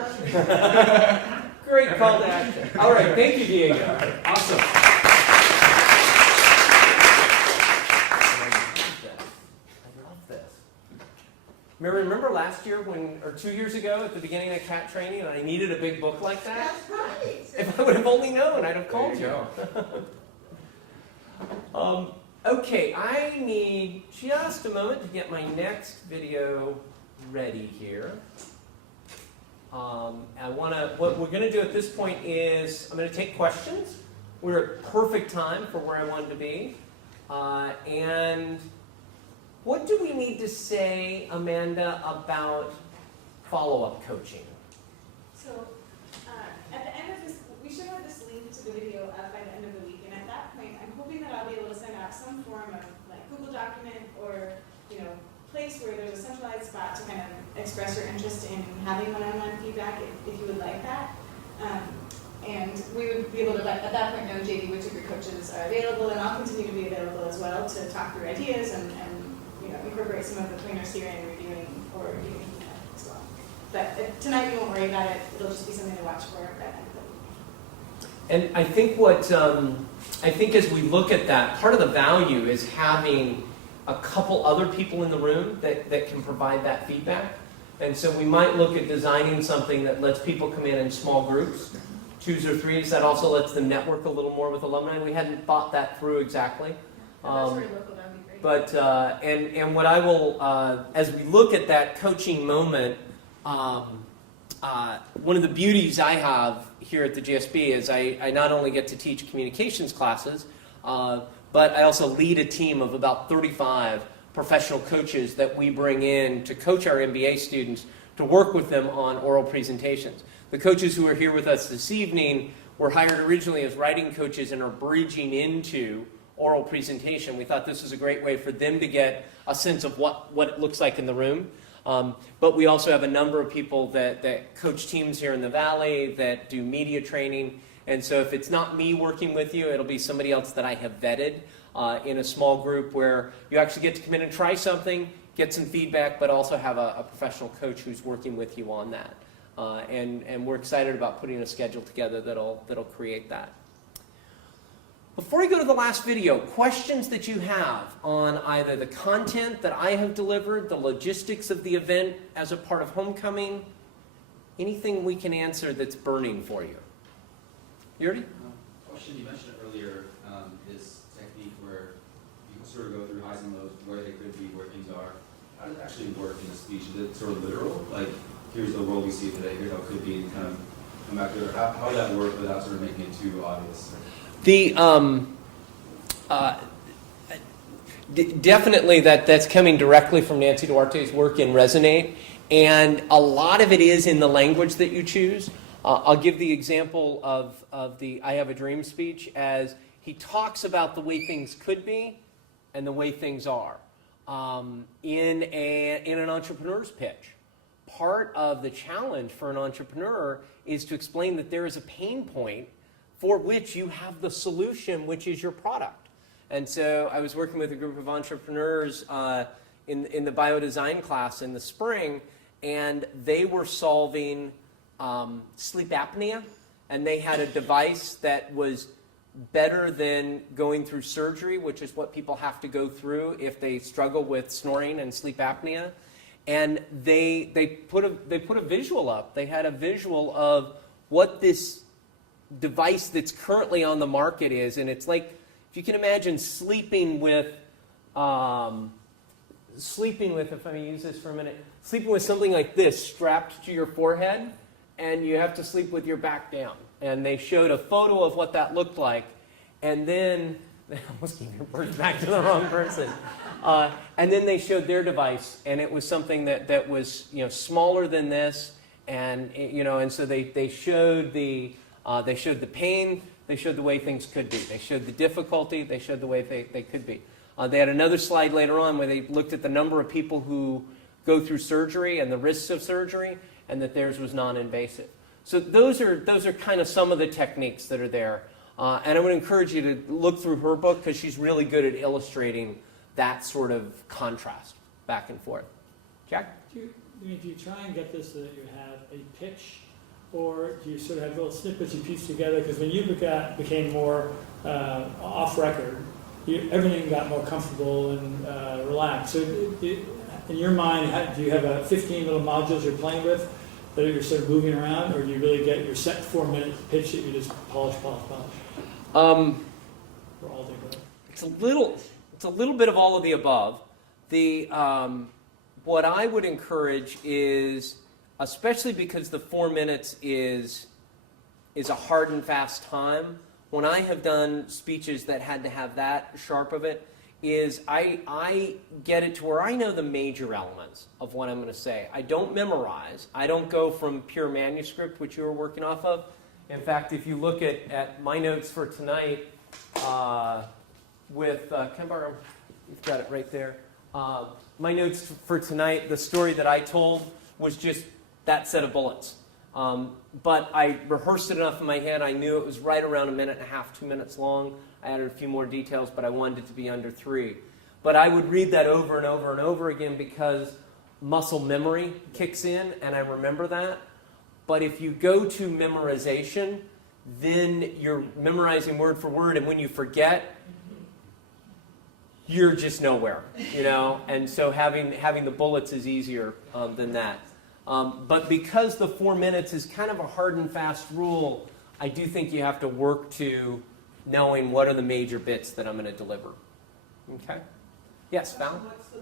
Great call to action. All right, thank you, Diego. Awesome. Mary, remember last year or 2 years ago at the beginning of CAT training, and I needed a big book like that? That's right. If I would have only known, I'd have called you. Okay, I need just a moment to get my next video ready here. What we're going to do at this point is I'm going to take questions. We're at perfect time for where I wanted to be. And what do we need to say, Amanda, about follow-up coaching? So at the end of this, we should have this link to the video up by the end of the week. And at that point, I'm hoping that I'll be able to send out some form of like Google document or place where there's a centralized spot to kind of express your interest in having one-on-one feedback if you would like that. And we would be able to at that point know, JD, which of your coaches are available, and I'll continue to be available as well to talk through ideas and incorporate some of the pointers here in reviewing or reviewing as well. But tonight we won't worry about it. It'll just be something to watch for at the end of the week. And I think as we look at that, part of the value is having a couple other people in the room that can provide that feedback. And so we might look at designing something that lets people come in small groups, 2s or 3s, that also lets them network a little more with alumni. We hadn't thought that through exactly. But and what I will, as we look at that coaching moment, one of the beauties I have here at the GSB is I not only get to teach communications classes, but I also lead a team of about 35 professional coaches that we bring in to coach our MBA students to work with them on oral presentations. The coaches who are here with us this evening were hired originally as writing coaches and are bridging into oral presentation. We thought this was a great way for them to get a sense of what it looks like in the room. But we also have a number of people that coach teams here in the Valley, that do media training. And so if it's not me working with you, it'll be somebody else that I have vetted in a small group where you actually get to come in and try something, get some feedback, but also have a professional coach who's working with you on that. And we're excited about putting a schedule together that'll create that. Before we go to the last video, questions that you have on either the content that I have delivered, the logistics of the event as a part of homecoming, anything we can answer that's burning for you. Yuri? Question, you mentioned earlier, this technique where you can sort of go through highs and lows, where they could be, where things are. How does it actually work in a speech? Is it sort of literal? Like, here's the world we see today, here's how it could be, and kind of come back to it. How does that work without sort of making it too obvious? Definitely that's coming directly from Nancy Duarte's work in Resonate, and a lot of it is in the language that you choose. I'll give the example of the I Have a Dream speech as he talks about the way things could be and the way things are in an entrepreneur's pitch. Part of the challenge for an entrepreneur is to explain that there is a pain point for which you have the solution, which is your product. And so I was working with a group of entrepreneurs in the biodesign class in the spring, and they were solving sleep apnea, and they had a device that was better than going through surgery, which is what people have to go through if they struggle with snoring and sleep apnea. And they put a visual up. They had a visual of what this device that's currently on the market is, and it's like, if you can imagine sleeping with, if I may use this for a minute, sleeping with something like this strapped to your forehead, and you have to sleep with your back down. And they showed a photo of what that looked like, and then, they almost gave your birth back to the wrong person. And then they showed their device, and it was something that was smaller than this, and and so they showed the pain, they showed the way things could be, they showed the difficulty, they showed the way they could be. They had another slide later on where they looked at the number of people who go through surgery and the risks of surgery, and that theirs was non-invasive. So those are kind of some of the techniques that are there. And I would encourage you to look through her book because she's really good at illustrating that sort of contrast back and forth. Jack? Do you try and get this so that you have a pitch, or do you sort of have little snippets you piece together? Because when you became more off-record, everything got more comfortable and relaxed. So in your mind, do you have 15 little modules you're playing with that you're sort of moving around, or do you really get your set 4-minute pitch that you just polish? For all day good. It's a little bit of all of the above. What I would encourage is, especially because the 4 minutes is a hard and fast time, when I have done speeches that had to have that sharp of it, is I get it to where I know the major elements of what I'm going to say. I don't memorize. I don't go from pure manuscript, which you were working off of. In fact, if you look at my notes for tonight, Ken Barham, you've got it right there. My notes for tonight, the story that I told was just that set of bullets. But I rehearsed it enough in my head. I knew it was right around 1.5 minutes, 2 minutes long. I added a few more details, but I wanted it to be under 3. But I would read that over and over and over again because muscle memory kicks in, and I remember that. But if you go to memorization, then you're memorizing word for word, and when you forget, you're just nowhere, And so having the bullets is easier than that. But because the 4 minutes is kind of a hard and fast rule, I do think you have to work to knowing what are the major bits that I'm going to deliver. Okay? Yes, Val? What's the